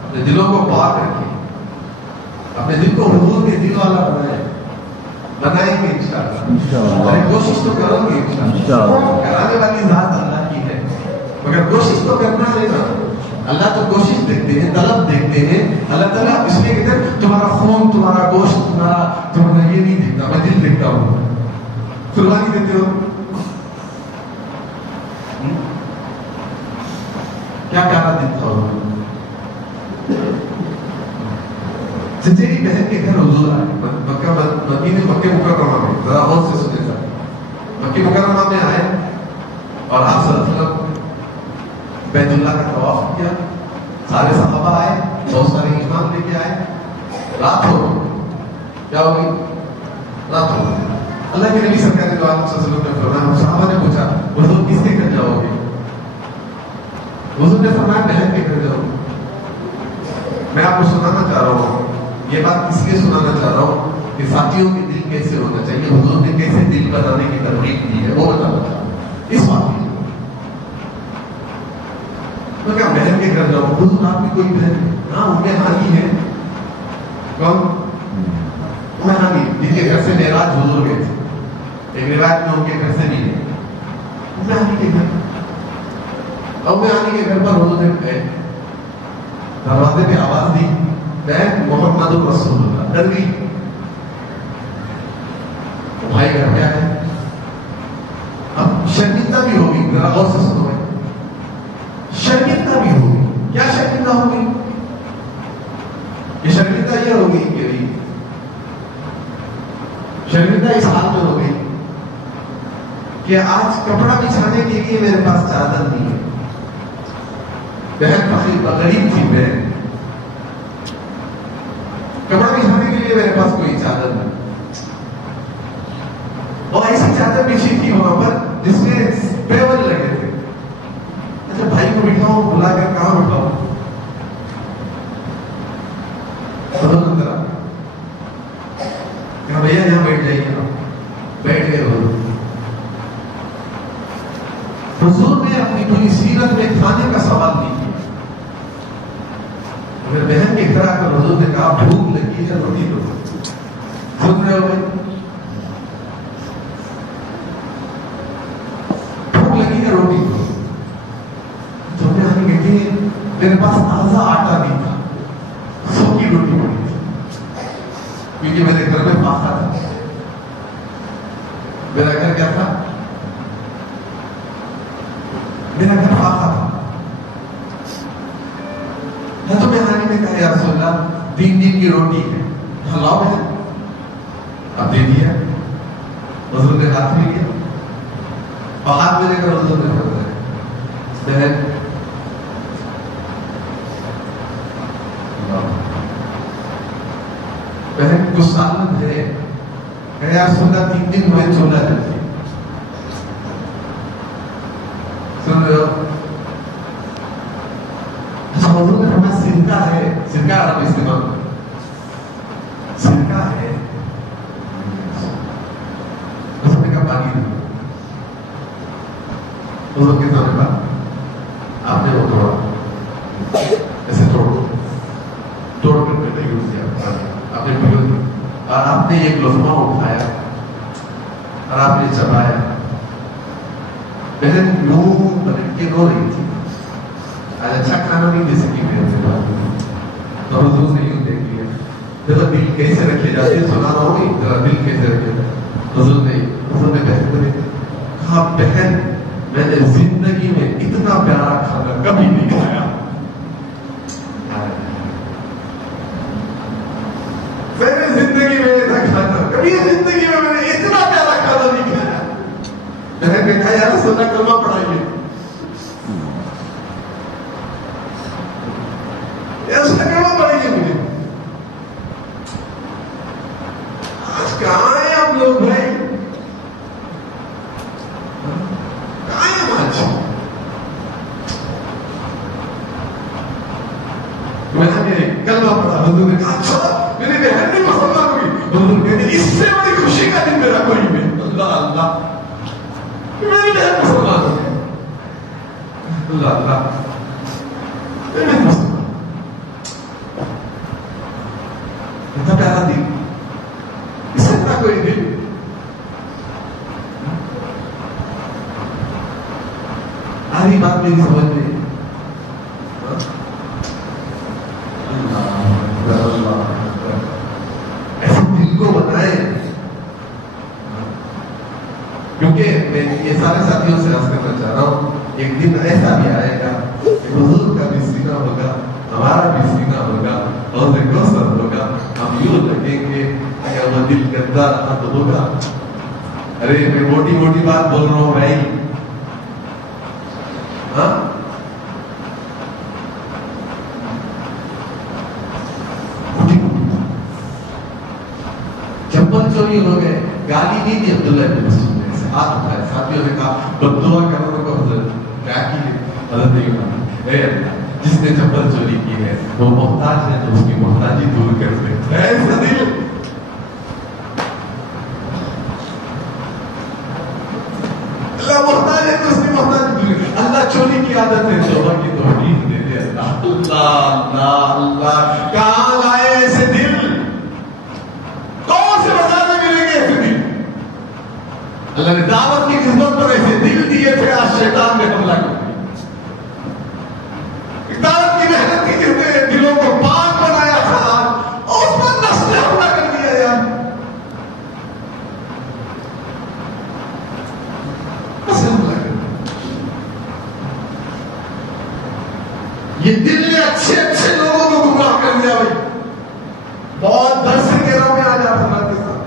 اپنے دلوں کو پاک رکھیں, اپنے دل کو حضور کے دل والا بنائیں گے انشاءاللہ. ارے کوشش تو کرو گے انشاءاللہ. کرانے والی ذات اللہ کی ہے, مگر کوشش تو کرنا ہے نا. اللہ تو کوشش دیکھتے ہیں, طلب دیکھتے ہیں. اللہ تعالیٰ اس لیے کہتے ہیں تمہارا خون, تمہارا گوشت, تمہارا یہ نہیں دیکھتا, میں دل دیکھتا ہوں. قربانی دیتے ہو کیا کہنا دیتا ہو. چچیری بہن کے گھر حضور آئے مکہ مکرمہ میں. ذرا غور سے سنے سر, مکہ مکرمہ میں آئے اور آپ صلی اللہ علیہ وسلم بیت اللہ کا طواف کیا. سارے صحابہ آئے, بہت سارے ایمان لے کے آئے. رات ہو گئی. کیا ہوگی؟ رات ہو گئی. اللہ کے نبی سرکار نے صلی اللہ علیہ وسلم نے فرمایا, صحابہ نے پوچھا حضور حضور نے فرمایا بہن کے گھر جاؤ. میں آپ کو سنانا چاہ رہا ہوں, یہ بات اس لیے سنانا چاہ رہا ہوں کہ ساتھیوں کے دل کیسے ہونا چاہیے, حضور نے کیسے دل بنانے کی ترغیب دی ہے وہ بتانا چاہ رہا ہوں اس بات کی. تو کیا بہن کے گھر جاؤ, حضور آپ کی کوئی بہن؟ ہاں ان میں ہانی ہے. کون؟ میں ہانی جن کے گھر سے معراج حضور گئے تھے, ایک روایت میں ان کے گھر سے بھی ہے. میں ہانی کے گھر, اب میں ہانی کے گھر پر حضور نے گئے, دروازے پہ آواز دی, بہن محمد رسول اللہ. ڈر گئی, بھائی گھر کیا ہے؟ اب شرمندہ بھی ہوگی, ذرا غور سے سنو, شرمندہ بھی ہوگی. کیا شرمندہ ہوگی؟ یہ شرمندہ یہ ہوگی کہ شرمندہ اس حال میں ہو گئی کہ آج کپڑا بچھانے کے لیے میرے پاس چادر نہیں ہے. بہن فقیر غریب تھی, بہن کپڑا بچھانے کے لیے میرے پاس کوئی چادر نہیں, اور ایسی چادر بچھی تھی وہاں پر جس میں پیون لگے تھے. اچھا بھائی کو بٹھاؤ, بلا کر کہاں بٹھاؤ؟ بھیا یہاں بیٹھ جائیے. بیٹھ گئے حضور نے اپنی پوری سیرت میں کھانے کا سوال نہیں کیا. اگر بہن کے گھر آ کر حضور نے کہا بھوک لگی ہے روٹی دو, سن رہے ہو بھائی, بھوک لگی ہے روٹی دو, تو بہن کہتی ہے میرے پاس تازہ آٹا نہیں تھا, سوکھی روٹی پڑی تھی, کیونکہ میرے گھر میں پاخا تھا. میرا گھر کیا تھا؟ میرا گھر پاخا تھا. تو میں ہانی نے کہا یا رسول اللہ 3 دن کی روٹی ہے, لاؤ ہے. اب دے دیا, حضور نے ہاتھ میں لیا, اور ہاتھ میں لے کر حضور نے فرمایا بہن کچھ سالن ہے. کہ یا رسول اللہ 3 دن میں چولہا جلتی. سن رہے ہو؟ حضور نے فرمایا سرکہ ہے, سرکہ عرب استعمال, سرکہ ہے. حضور نے کہا پانی دو. حضور کے سامنے بات آپ نے وہ توڑا, ایسے توڑو, توڑ کر میں نے یوز کیا, آپ نے پیو دی, اور آپ نے ایک لقمہ اٹھایا اور آپ نے چبایا. بہن یوں پلٹ کے رو رہی تھی, اچھا کھانا نہیں دے سکی میرے سے بات. تو حضور نے یوں دیکھ لیا, ذرا دل کیسے رکھے جاتے ہیں, سنا رہا ہوں, ذرا دل کیسے رکھے جاتے. حضور نے بہن کو کہا بہن میں نے زندگی میں اتنا پیارا کھانا کبھی نہیں کھایا. میں نے زندگی میں ایسا کھانا کبھی زندگی میں نے اتنا پیارا کھانا نہیں کھایا. بہن نے کہا یار سونا کلمہ پڑھائیے. مجھے آج کہاں ہیں آپ لوگ بھائی, کہاں ہیں آج؟ میں نے کلمہ پڑھا, حضور نے کہا اچھا میری بہن بھی مسلمان ہوئی. حضور کہتے اس سے بڑی خوشی کا دن میرا کوئی نہیں. اللہ اللہ, میری بہن مسلمان ہو گئی. اللہ اللہ, میری مسلمان اتنا پیارا دل, اس سے اتنا کوئی دل. آدھی بات میری سمجھ میں ایسے دل کو بنائے, کیونکہ میں یہ سارے ساتھیوں سے عرض کرنا چاہ رہا ہوں ایک دن ایسا بھی آئے گا کہ حضور کا بھی سینہ ہوگا, ہمارا بھی سینہ ہوگا, اور کوثر ہوگا. ہم یوں لگیں گے کہ وہ دل گندا رہا تو ہوگا. ارے میں موٹی موٹی بات بول رہا ہوں بھائی, ہاں چپل چوری ہو گئے, گالی نہیں دی عبداللہ بن مسعود نے, ہاتھ اٹھائے, ساتھیوں نے کہا بد دعا کرو کو حضرت کیا کی حضرت نہیں. سے چپل چوری کی ہے، وہ محتاج ہے تو اس کی محتاجی دور کر دے. ایسا دل اللہ محتاج ہے تو اس کی محتاجی دور کر. اللہ چوری کی عادت ہے، توبہ کی توفیق دے دے. اللہ اللہ اللہ کہاں لائے ایسے دل؟ کون سے بازار میں ملیں گے ایسے دل؟ اللہ نے دعوت کی خدمت پر ایسے دل دیے تھے، آج شیطان نے حملہ کر دیا. دعوت کی محنت کی جس نے دلوں کو پاک بنایا تھا، اس پر نفس نے حملہ کر دیا. یار کیسے حملہ کر دیا؟ یہ دل نے اچھے اچھے لوگوں کو گمراہ کر دیا. بھائی بہت در سے کہہ رہا ہوں میں آج آپ اللہ کے ساتھ،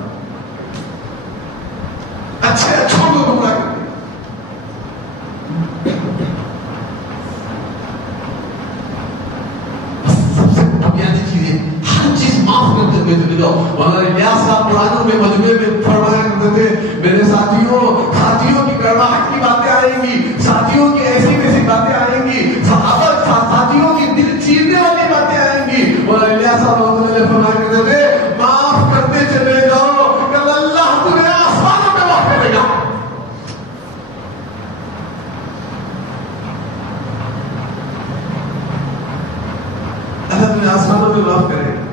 اچھے اچھوں کو گمراہ کر دیا. ہر چیز معاف کرتے ہوئے چلے جاؤ. مولانا الیاس صاحب پرانوں میں مجموعے میں فرمایا کرتے تھے، میرے ساتھیوں کی کڑواہٹ کی باتیں آئیں گی، ساتھیوں کی ایسی ویسی باتیں آئیں گی، ساتھیوں کی دل چیرنے والی باتیں آئیں گی. مولانا الیاس صاحب فرمایا کرتے تھے، معاف کرتے چلے جاؤ، کل اللہ تمہیں آسمانوں میں معاف کرے گا. اللہ تمہیں آسمانوں میں معاف کرے گا.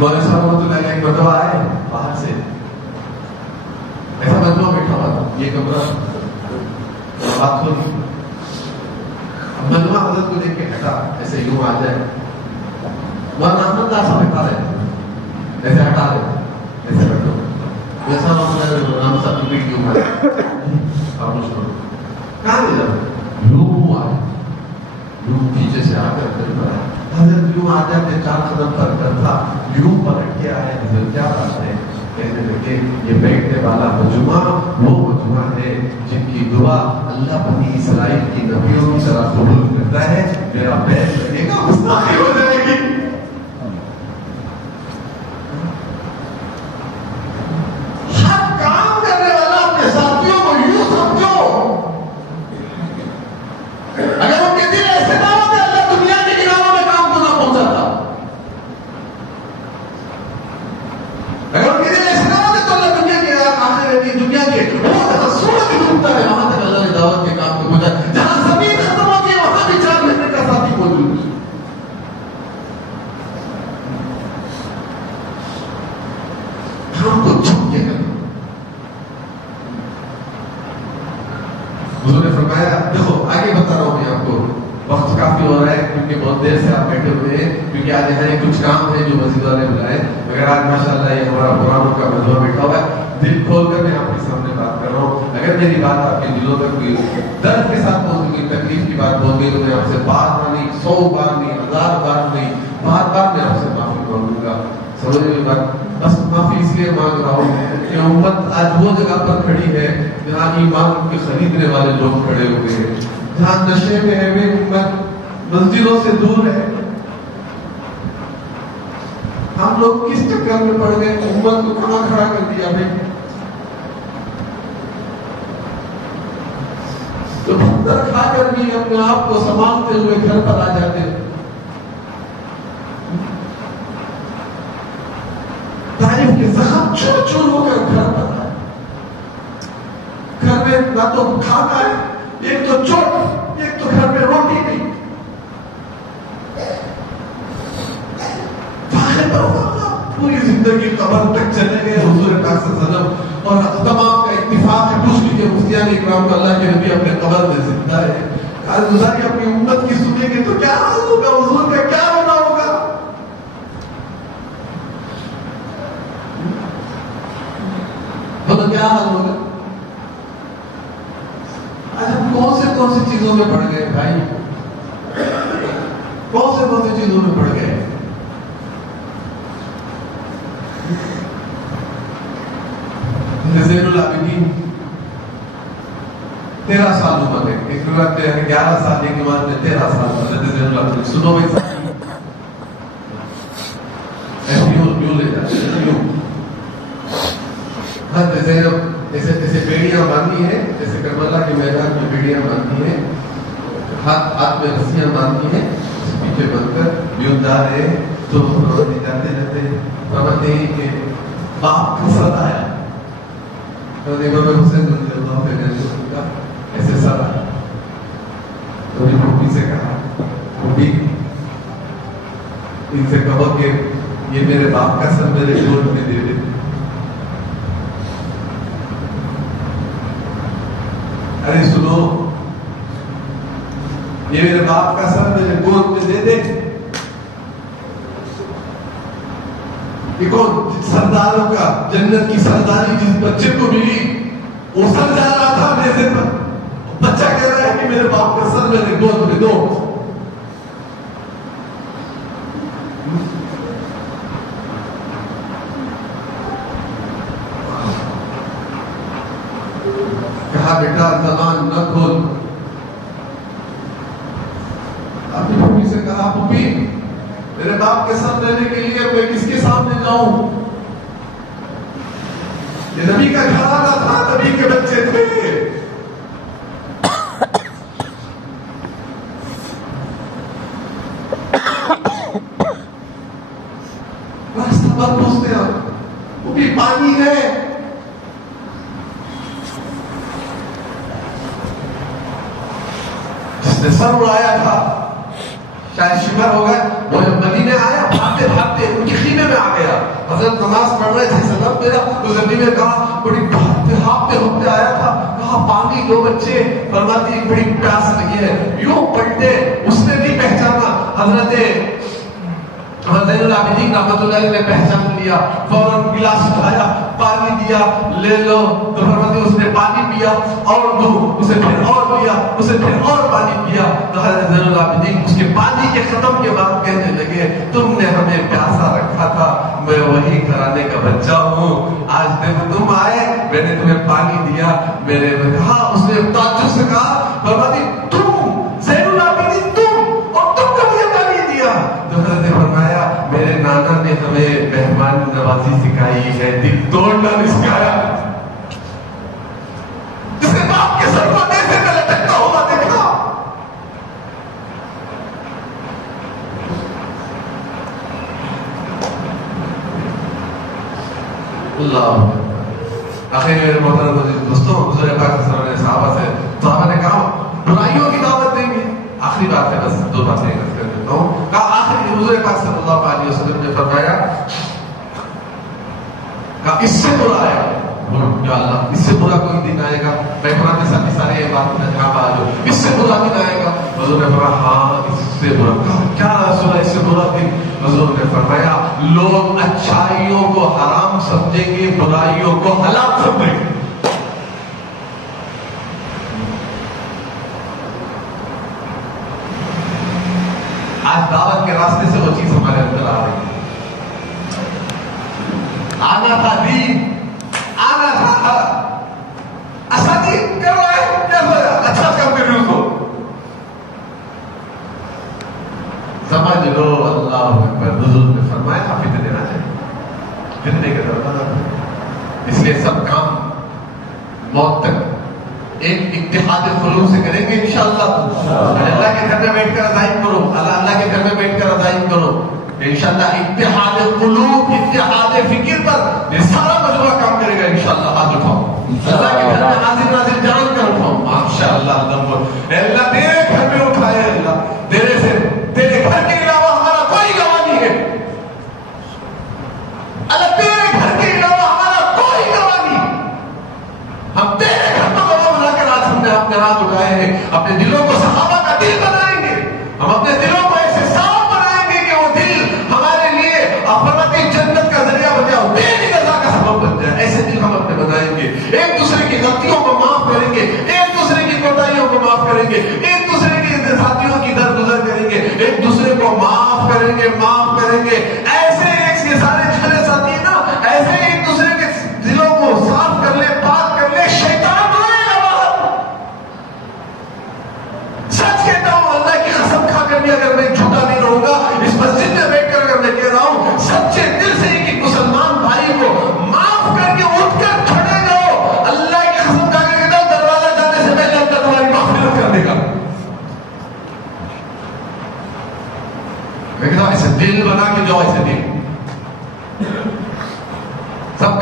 مولانا صاحب رحمۃ اللہ علیہ ایک مرتبہ آئے باہر سے، ایسا مجموعہ بیٹھا ہوا تھا، یہ کمرہ بات ہوئی. مجموعہ حضرت کو دیکھ کے ہٹا، ایسے یوں آ جائے. مولانا احمد اللہ صاحب ہٹا رہے، ایسے ہٹا رہے، ایسے بیٹھو. جیسا نام صاحب کی ویڈیو میں آپ نے سنو کہاں لے جاؤ؟ یوں آئے، یوں پیچھے سے آ کر دل پر آئے. حضرت یوں آ جاتے، 4 قدم پر کر تھا، یوں پلٹ کے آئے. حضرت کیا بات ہے؟ کہنے لگے یہ بیٹھنے والا مجموعہ وہ مجموعہ ہے جن کی دعا اللہ بنی اسرائیل کی نبیوں کی طرح قبول کرتا ہے. میرا بیٹھ لگے گا، گستاخی ہو جائے گی. حضور نے فرمایا، دیکھو آگے بتا رہا ہوں میں آپ کو، وقت کافی ہو رہا ہے کیونکہ بہت دیر سے آپ بیٹھے ہوئے ہیں، کیونکہ آج یہاں کچھ کام ہے جو مسجد والے بلائے. مگر آج ماشاءاللہ یہ ہمارا قرآن کا مجموعہ بیٹھا ہوا ہے. دل کھول کر میں آپ کے سامنے بات کر رہا ہوں. اگر میری بات آپ کے دلوں تک کوئی درد کے ساتھ پہنچ گئی، تکلیف کی بات پہنچ گئی، تو میں آپ سے بار نہیں، 100 بار نہیں، 1000 بار نہیں، بار میں آپ سے معافی مانگوں گا. سمجھ میری بات؟ بس معافی اس لیے مانگ رہا ہوں کہ امت آج وہ جگہ پر کھڑی ہے جہاں ایمان کے خریدنے والے لوگ کھڑے ہوئے ہیں، جہاں نشے میں ہے وہ امت مسجدوں سے دور ہے. ہم لوگ کس چکر میں پڑ گئے؟ امت کو کہاں کھڑا کر دیا بھائی؟ تو بھتر کھا کر بھی اپنے آپ کو سنبھالتے ہوئے گھر پر آ جاتے ہیں. تعریف کے زخم چور چور ہو کر گھر پر آئے. گھر میں نہ تو کھانا ہے، ایک تو چوٹ، ایک تو گھر میں روٹی نہیں. پوری زندگی قبر تک چلے گئے. حضور پاک صلی اللہ علیہ وسلم اور تمام کا اتفاق ہے، پوچھ لیجیے مفتیان اکرام کو، اللہ کے نبی اپنے قبر میں زندہ ہے. آج گزاری اپنی امت کی سنیں گے تو کیا حال ہوگا؟ حضور کا کیا ہونا ہوگا؟ تو کیا حال ہوگا؟ آج ہم کون سی چیزوں میں پڑ گئے بھائی؟ کون سی چیزوں میں پڑ گئے؟ زین العابدین 13 سال عمر ہے، ایک روایت ہے 11 سال کے بعد میں 13 سال حضرت زین العابدین. سنو بھائی ایسے کیوں لے جاتے ہیں؟ جیسے بیڑیاں باندھی ہیں، جیسے کربلا کے میدان میں بیڑیاں باندھی ہیں، ہاتھ میں رسیاں باندھی ہیں، اس پیچھے بند کر بیوندار ہے تو جاتے جاتے فرماتے ہیں کہ باپ کا سر آیا، امام حسین رضی اللہ عنہ کا ایسے سر آیا، تو نے پھوپھی سے کہا، پھوپھی ان سے کہو کہ یہ میرے باپ کا سر میرے گود میں دے دے۔ ارے سنو، یہ میرے باپ کا سر میرے گود میں دے دے۔ یہ کون؟ سرداروں کا، جنت کی سرداری جس بچے کو ملی وہ سر جا رہا تھا نیزے پر، بچہ کہہ رہا ہے کہ میرے باپ کا سر میرے گود میں دو۔ کہا بیٹا زبان نہ کھول۔ اپنی پھوپھی سے کہا پھوپھی میرے باپ کے سر لینے کے لیے میں کس کے سامنے جاؤں؟ یہ نبی کا گھرانہ تھا، نبی کے بچے تھے۔ راستہ پر پوچھتے ہیں پھوپھی پانی ہے؟ جس نے سر اڑایا تھا شاید شکر ہو گئے، وہ جب مدینے آیا بھاگتے بھاگتے ان کی خیمے میں آ گیا، حضرت نماز پڑھ رہے تھے، سلام میرا تو نبی نے کہا بڑی بھاگتے ہاپتے آیا تھا، کہا پانی دو بچے، فرماتی بڑی پیاس لگی ہے، یوں پلٹے، اس نے نہیں پہچانا، حضرت زین العابدین رحمۃ اللہ علیہ نے پہچان لیا، فوراً گلاس اٹھایا، پانی دیا، لے لو، تو فرماتے اس نے پانی پیا اور دو، اسے پھر اور دیا، اسے پھر اور پانی پیا، تو حضرت زین العابدین اس کے پانی کے ختم کے بعد کہنے لگے تم نے ہمیں پیاسا رکھا تھا، میں وہی گھرانے کا بچہ ہوں، آج دیکھو تم آئے میں نے تمہیں پانی دیا، میں نے کہا، اس نے تعجب سے کہا، فرماتی تم زین العابدین تم، اور تم نے مجھے پانی دیا؟ تو حضرت نے فرمایا میرے نانا نے ہمیں مہمان نوازی سکھائی ہے، دل توڑنا نہیں سکھایا۔ جس نے باپ کے سر کو نیزے میں لٹکتا ہوا دیکھا، اللہ آخر میرے محترم دوستوں، حضور پاک صلی اللہ علیہ وسلم نے صحابہ نے کہا برائیوں کی دعوت دیں گے، آخری بات ہے بس دو باتیں کر دیتا ہوں، کہا آخری حضور پاک صلی اللہ علیہ وسلم نے فرمایا، کہا اس سے برا ہے یا اللہ، اس سے برا کوئی دن آئے گا، میں قرآن کے ساتھ سارے بات میں کہا آجو، اس سے برا دن آئے گا، حضور نے فرمایا ہاں اس سے برا، کیا رسول ہے اس سے برا دن؟ حضور نے فرمایا لوگ اچھائیوں کو حرام سمجھیں گے، برائیوں کو حلال سمجھیں گے۔ آج دعوت کے راستے سے وہ چیز ہمارے اندر آ رہی ہے، آنا تھا دین، آنا تھا ایسا دین کر رہا ہے، کیا ہویا اچھا کام کر رہی ہو، سمجھ لو اللہ اکبر۔ حضور نے فرمایا آپ فتنے نہ جائیں، فتنے کا دروازہ، اس لیے سب کام موت تک ایک اتحاد خلوص سے کریں گے انشاءاللہ۔ اللہ کے گھر میں بیٹھ کر عزائم کرو، اللہ کے گھر میں بیٹھ کر عزائم کرو انشاءاللہ، اتحاد قلوب، اتحاد فکر پر یہ سارا مجموعہ کام کرے گا انشاءاللہ۔ ہاتھ اٹھاؤ، اللہ کے گھر میں حاضر ناظر جان کر اٹھاؤ، ماشاءاللہ اللہ تیرے گھر میں اٹھائے، اللہ تیرے گھر کے علاوہ ہمارا کوئی گواہ نہیں ہے، اللہ تیرے گھر کے علاوہ ہمارا کوئی گواہ نہیں، ہم تیرے گھر کو گواہ بنا کر آج ہم نے اپنے ہاتھ اٹھائے ہیں، اپنے دلوں کو صحابہ کا دل بنائیں گے، ہم اپنے دلوں کو ایسے صاف بنائیں گے کہ وہ دل ہمارے لیے افرادی جنت کا ذریعہ بن جائے، بے نظر کا سبب بن جائے، ایسے دل ہم اپنے بنائیں گے، ایک دوسرے کی غلطیوں کو معاف کریں گے، ایک دوسرے کی کوتاہیوں کو معاف کریں گے، ایک دوسرے کی ساتھیوں کی درگزر کریں گے، ایک دوسرے کو معاف کریں گے، ایسے ایک کے سارے جھلے ساتھی نا، ایسے ایک دوسرے کے دلوں کو صاف کر لے، پاک کر لے، شیطان روئے گا باہر۔ سچ کہتا ہوں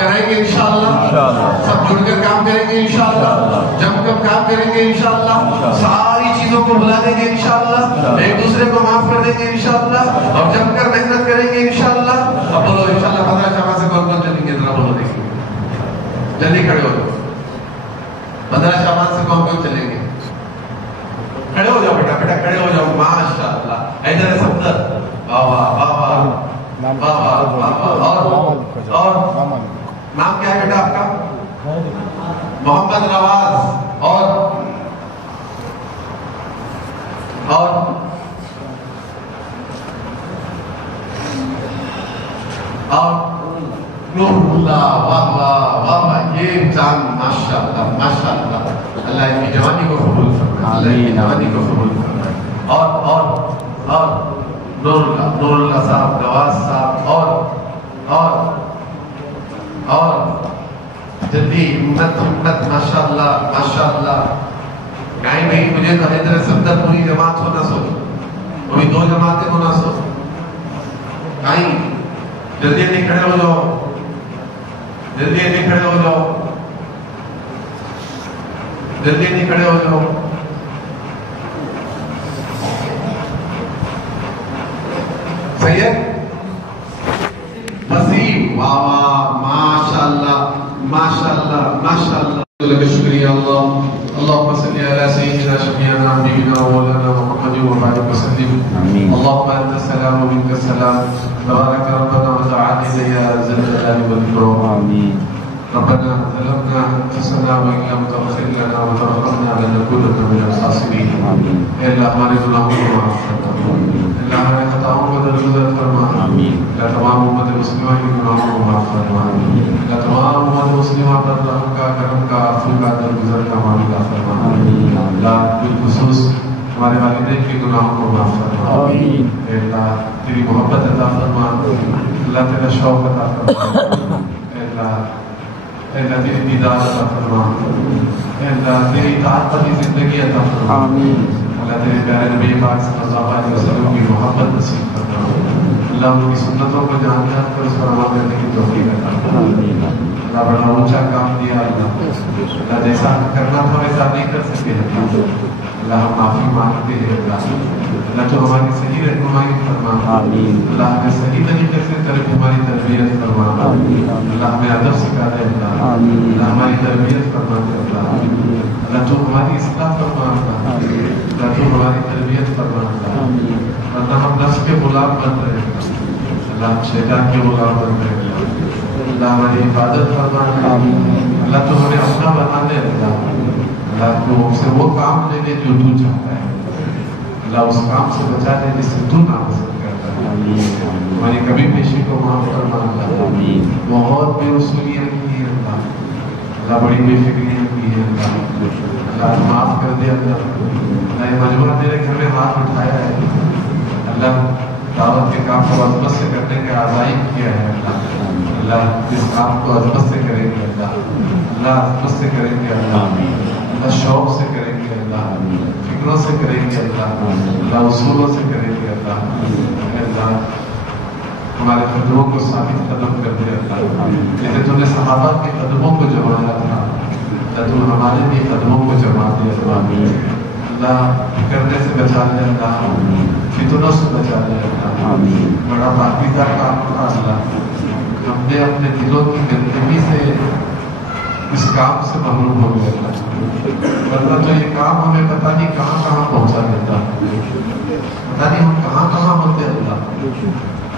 آئیں گے انشاءاللہ، سب جڑ کر کام کریں گے انشاءاللہ، جم کر کام کریں گے انشاءاللہ، ساری چیزوں کو بھلا دیں گے انشاءاللہ، ایک دوسرے کو معاف کر دیں گے انشاءاللہ، اور جم کر محنت کریں گے انشاءاللہ۔ اب بولو انشاءاللہ 15 شعبان سے کون کون چلیں گے؟ ذرا بولو دیکھیں، جلدی کھڑے ہو جاؤ۔ 15 شعبان سے کون کون چلیں گے؟ کھڑے ہو جاؤ بیٹا، بیٹا کھڑے ہو جاؤ، ماشاءاللہ۔ ادھر ہے صفدر، واہ واہ واہ واہ واہ واہ واہ۔ اور نام کیا ہے بیٹا آپ کا؟ محمد نواز۔ اور نور اللہ، واہ واہ واہ واہ۔ یہ جان ماشاءاللہ ماشاءاللہ، اللہ ان کی جوانی کو قبول فرمائے، اللہ ان کی جوانی کو قبول فرمائے۔ اور نور اللہ صاحب، نواز صاحب، اور جلدی ہمت ماشاءاللہ ماشاءاللہ۔ کہیں بھئی مجھے تو حیدر صفدر پوری جماعت ہونا سو، وہ بھی 2 جماعتیں ہونا سو، کہیں جلدی کھڑے ہو جاؤ، جلدی کھڑے ہو جاؤ، جلدی کھڑے ہو جاؤ۔ سید وسیم، واہ واہ ماشاءاللہ ماشاءاللہ ماشاءاللہ۔ لك شکریہ اللہ۔ اللهم صل على سيدنا شفيعنا حبيبنا ومولانا محمد وبارك وسلم۔ اللهم انت السلام ومنك السلام، تبارك ربنا وتعالى يا ذا الجلال والاكرام۔ ربنا ظلمنا انفسنا وان لم تغفر لنا وترحمنا لنكونن من الخاسرين۔ اے اللہ ہمارے گناہوں کو معاف فرما، اللہ ہمارے خطاؤں کو درگزر فرما، اللہ تمام امت مسلمہ کے گناہوں کو معاف فرما، اللہ تمام امت مسلمہ پر رحم کا، کرم کا، عفو کا، درگزر کا معاملہ فرما، اللہ بالخصوص ہمارے والدین کے گناہوں کو معاف فرما، اے اللہ تیری محبت عطا فرما، اللہ تیرا شوق عطا فرما، اے اللہ تیری دیدار عطا فرما، اے اللہ تیری اطاعت والی زندگی عطا فرما، اللہ تیرے پیارے نبی پاک صلی اللہ علیہ وسلم کی محبت نصیب فرما، اللہ ان کی سنتوں کو جان کر اس پر عمل کرنے کی توفیق عطا فرما۔ اللہ بڑا اونچا کام دیا اللہ جیسا کرنا تھا ویسا نہیں کر سکے اللہ ہم معافی مانگتے ہیں اللہ تو ہماری صحیح رہنمائی فرما، اللہ ہمیں صحیح طریقے سے ہماری تربیت فرما، اللہ ہمیں ادب سکھا دے اللہ ہماری تربیت فرما دے اللہ تو ہماری اصلاح فرما اللہ تو ہماری تربیت فرما ورنہ ہم نفس کے غلام بن رہے ہیں اللہ، شیطان کے غلام بن رہے ہیں اللہ، ہماری حفاظت فرما اللہ تو ہمیں اپنا بنا دے اللہ تو ہم سے وہ کام لے لے جو تو چاہتا ہے اللہ، اس کام سے بچا دے جس سے تو ناپسند کرتا ہے، ہماری کبھی پیشی کو معاف فرما اللہ، بہت بے رسولیاں کی ہے اللہ، بڑی بے فکریاں کی ہے اللہ معاف کر دے اللہ، یہ مجموعہ تیرے گھر میں ہاتھ اٹھایا ہے اللہ، دعوت کے کام کو عظمت سے کرنے کا عزائم کیا ہے اللہ، اس کام کو عظمت سے کریں گے اللہ، عظمت سے کریں گے اللہ، شوق سے کریں گے اللہ، فکروں سے کریں گے اللہ، اصولوں سے کریں گے اللہ، ہمارے قدموں کو ثابت قدم کر دے اللہ، جیسے تو نے صحابہ کے قدموں کو جمایا تھا تو ہمارے بھی قدموں کو جما دے اللہ، کرنے سے بچا لے اللہ، فتنوں سے بچا لے اللہ، بڑا باقیدہ کام تھا اللہ، ہم نے اپنے دلوں کی گندگی سے اس کام سے محروم ہو گیا اللہ، ورنہ تو یہ کام ہمیں پتہ نہیں کہاں کہاں پہنچا دیتا، پتہ نہیں ہم کہاں کہاں ہوتے اللہ،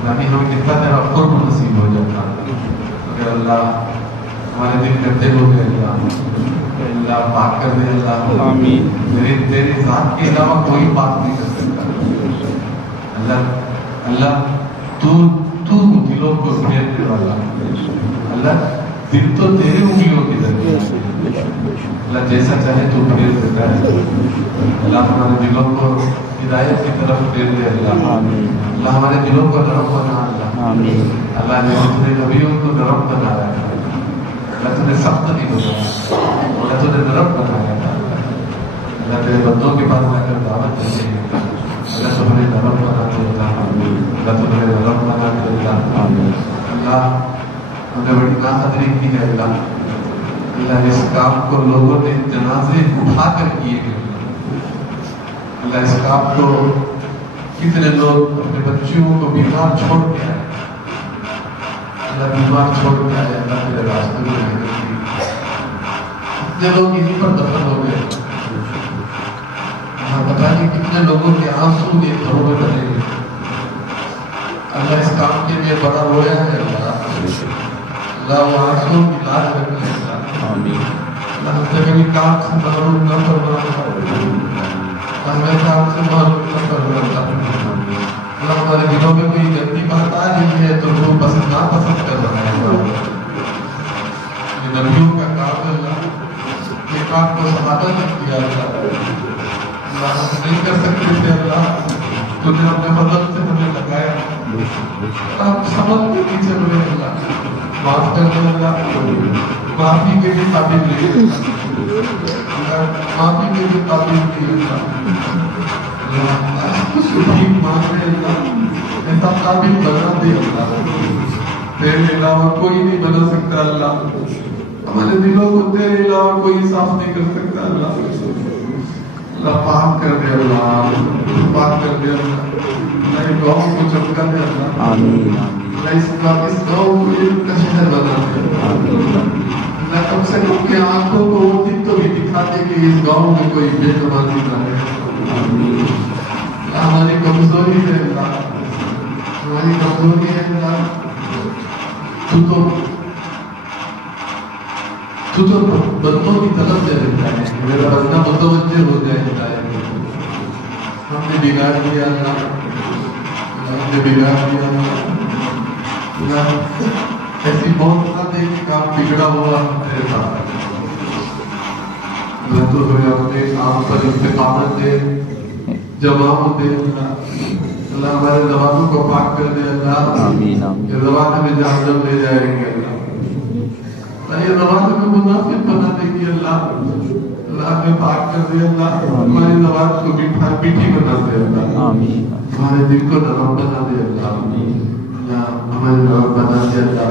یعنی ہمیں کتنا تیرا قرب نصیب ہو جاتا اگر اللہ ہمارے دل گندے ہو گئے اللہ پاک کر دے اللہ، آمین، تیری ذات کے علاوہ کوئی پاک نہیں کر سکتا اللہ، تو دلوں کو پھیرنے والا اللہ، دل تو تیرے انگلیوں کی ذریعے اللہ، جیسا چاہے تو پھیر دیتا ہے اللہ، ہمارے دلوں کو ہدایت کی طرف پھیر دے اللہ، اللہ ہمارے دلوں کو نرم بنا اللہ، جیسے تو نے نبیوں کو نرم بنایا اللہ، تو نے سخت نہیں بنایا اللہ، تو نے نرم بنایا اللہ، تیرے بندوں کے پاس جا کر دعوت دیتے ہیں اللہ، تو ہمیں نرم بنا دے اللہ، تو ہمیں نرم بنا دے اللہ، ہم نے بڑی ناقدری کی ہے اللہ. اللہ اس کام کو لوگوں نے جنازے اٹھا کر کیے ہیں. اللہ اس کام کو کتنے لوگ اپنے بچوں کو بیمار چھوڑ کے آئے. اللہ بیمار چھوڑ کے آئے. اللہ تیرے راستے میں محنت کی. کتنے لوگ یہیں پر دفن ہو گئے. پتا نہیں کتنے لوگوں کے آنسو یہ گھروں میں بنے گئے. اللہ اس کام کے لیے بڑا رویا ہے. اللہ وہ آنسو کی لاج رکھنے. اللہ ہم سے کبھی کام سے محروم نہ فرما. ہمیں کام سے محروم نہ فرما. اللہ ہمارے دلوں میں کوئی گندی بات آ رہی ہے تو وہ پسند ناپسند کر رہا ہے. یہ نبیوں کا کام ہے. اللہ یہ کام کو صحابہ نے کیا تھا. اللہ ہم نہیں کر سکتے تھے. اللہ تو نے اپنے فضل سے ہمیں لگایا. ہم سمجھ کے نیچے ہوئے. اللہ معاف کر دے. اللہ معافی کے بھی قابل نہیں. معافی کے بھی قابل نہیں. اللہ کچھ ٹھیک مان رہے. اللہ ایسا قابل بنا دے. اللہ تیرے علاوہ کوئی نہیں بنا سکتا. اللہ ہمارے دلوں کو تیرے علاوہ کوئی صاف نہیں کر سکتا. اللہ اللہ پاک کر دے. اللہ پاک کر دے. اللہ اس گاؤں کو چمکا دے. اللہ اللہ اس گاؤں کو ایک کا شہر بنا دے. اللہ کم سے کم کے آنکھوں کو وہ دن تو بھی دکھا دے کہ اس گاؤں میں کوئی بے نمازی نہ ہے. اللہ ہماری کمزوری ہے. اللہ ہماری کمزوری ہے. اللہ تو بندوں کی طرف سے رہتا ہے. میرا بندہ متوجہ ہو جائے. ہم نے بگاڑ دیا. اللہ ہم نے بگاڑ دیا. اللہ ایسی بہت نہ دے کہ کام بگڑا ہوا تیرے ساتھ. اللہ تو ہمیں اپنے کام پر استقامت دے. جواب دے. اللہ ہمارے زبانوں کو پاک کر دے. اللہ یہ زبان ہمیں جہنم لے جائے گی. اللہ یہ زبان ہمیں منافق بنا دے گی. اللہ اللہ ہمیں پاک کر دے. اللہ ہماری زبان کو میٹھی بنا دے. اللہ ہمارے دل کو نرم بنا دے. اللہ اللہ ہمارے نرم بنا دے. اللہ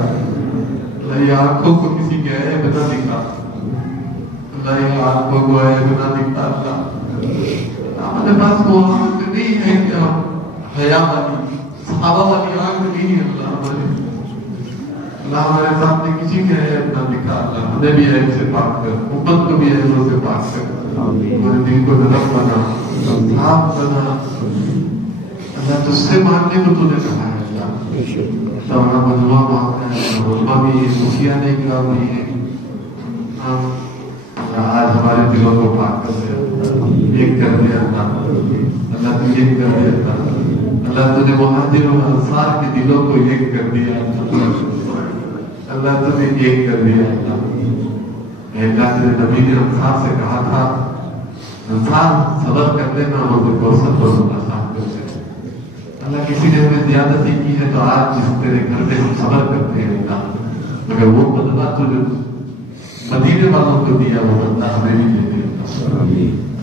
اللہ یہ آنکھوں کو کسی کے عیب نہ دکھا. اللہ یہ آنکھوں کو عیب نہ دکھا. اللہ ہمارے پاس وہ آنکھ نہیں ہے کہ ہم حیا والی صحابہ والی آنکھ نہیں ہے. اللہ ہمارے سامنے کسی کے عیب نہ دکھا. اللہ ہمیں بھی عیب سے پاک کر. امت کو بھی عیبوں سے پاک کر. ہمارے دل کو نرم بنا. صاف بنا. اللہ تجھ سے ماننے کو تو نے کہا ہے. اللہ ہمارا مجموعہ مانگنا ہے. مجموعہ بھی مکھیا نے کام نہیں ہے. آج ہمارے دلوں کو پاک کر دے. ایک کر دے. اللہ تو ایک کر دے. اللہ تجھے مہاجر و انصار کے دلوں کو ایک کر دیا. اللہ تجھے ایک کر دیا. اللہ تیرے نبی نے انصار سے کہا تھا انصار صبر کر لینا اور کوثر کو آسان کر دے. اللہ کسی نے ہمیں زیادتی کی ہے تو آج جس تیرے گھر میں ہم صبر کرتے ہیں. اللہ مگر وہ بدلہ تو جو مدینے والوں کو دیا وہ بدلہ ہمیں بھی دے دے.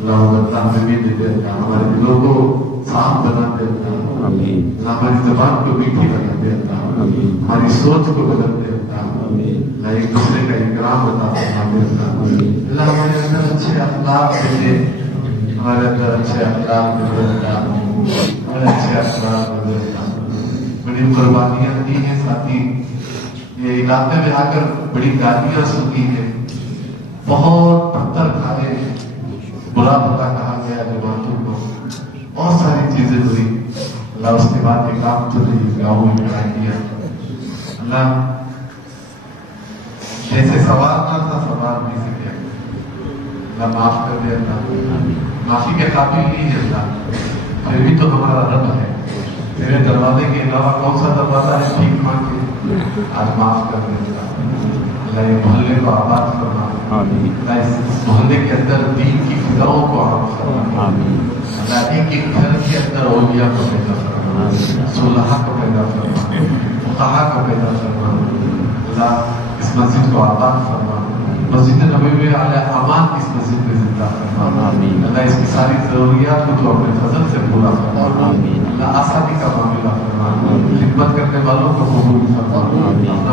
اللہ وہ بدلہ ہمیں بھی دے دے. ہمارے دلوں کو صاف بنا دے. اللہ ہماری زبان کو میٹھی بنا دے. اللہ ہماری سوچ کو بدل دے. اللہ ایک دوسرے کا اکرام بتا دے. اللہ ہمارے اندر اچھے اخلاق دے. ہمارے اندر اچھے اخلاق دے. ہمارے اچھے اخلاق دے. بڑی قربانیاں دی ہیں ساتھی. یہ علاقے میں آ کر بڑی گالیاں سنی ہیں. بہت پتھر کھائے. برا بھلا کہا گیا جماعتوں کو. بہت ساری چیزیں ہوئی. اللہ اس کے بعد یہ کام تو نہیں گاؤں میں کھڑا کیا. اللہ جیسے سوال نہ تھا سوال نہیں سے کیا. اللہ معاف کر دے. اللہ معافی کے قابل نہیں ہے. اللہ پھر بھی تو ہمارا رب ہے. تیرے دروازے کے علاوہ کون سا دروازہ ہے ٹھیک مانگ کے. آج معاف کر دے. اللہ یہ محلے کو آباد کرنا. اللہ اس محلے کے اندر دین کی فضاؤں کو عام کرنا. اللہ ایک ایک گھر کے اندر اولیاء کو پیدا کرنا. صلحاء کو پیدا کرنا. فقہاء کو پیدا کرنا. اللہ اس مسجد کو آباد فرما. مسجد نبوی علیہ امان اس مسجد میں زندہ فرما. اللہ اس کی ساری ضروریات کو تو اپنے فضل سے پورا فرما. اللہ آسانی کا معاملہ فرما. خدمت کرنے والوں کو قبول فرما. اپنا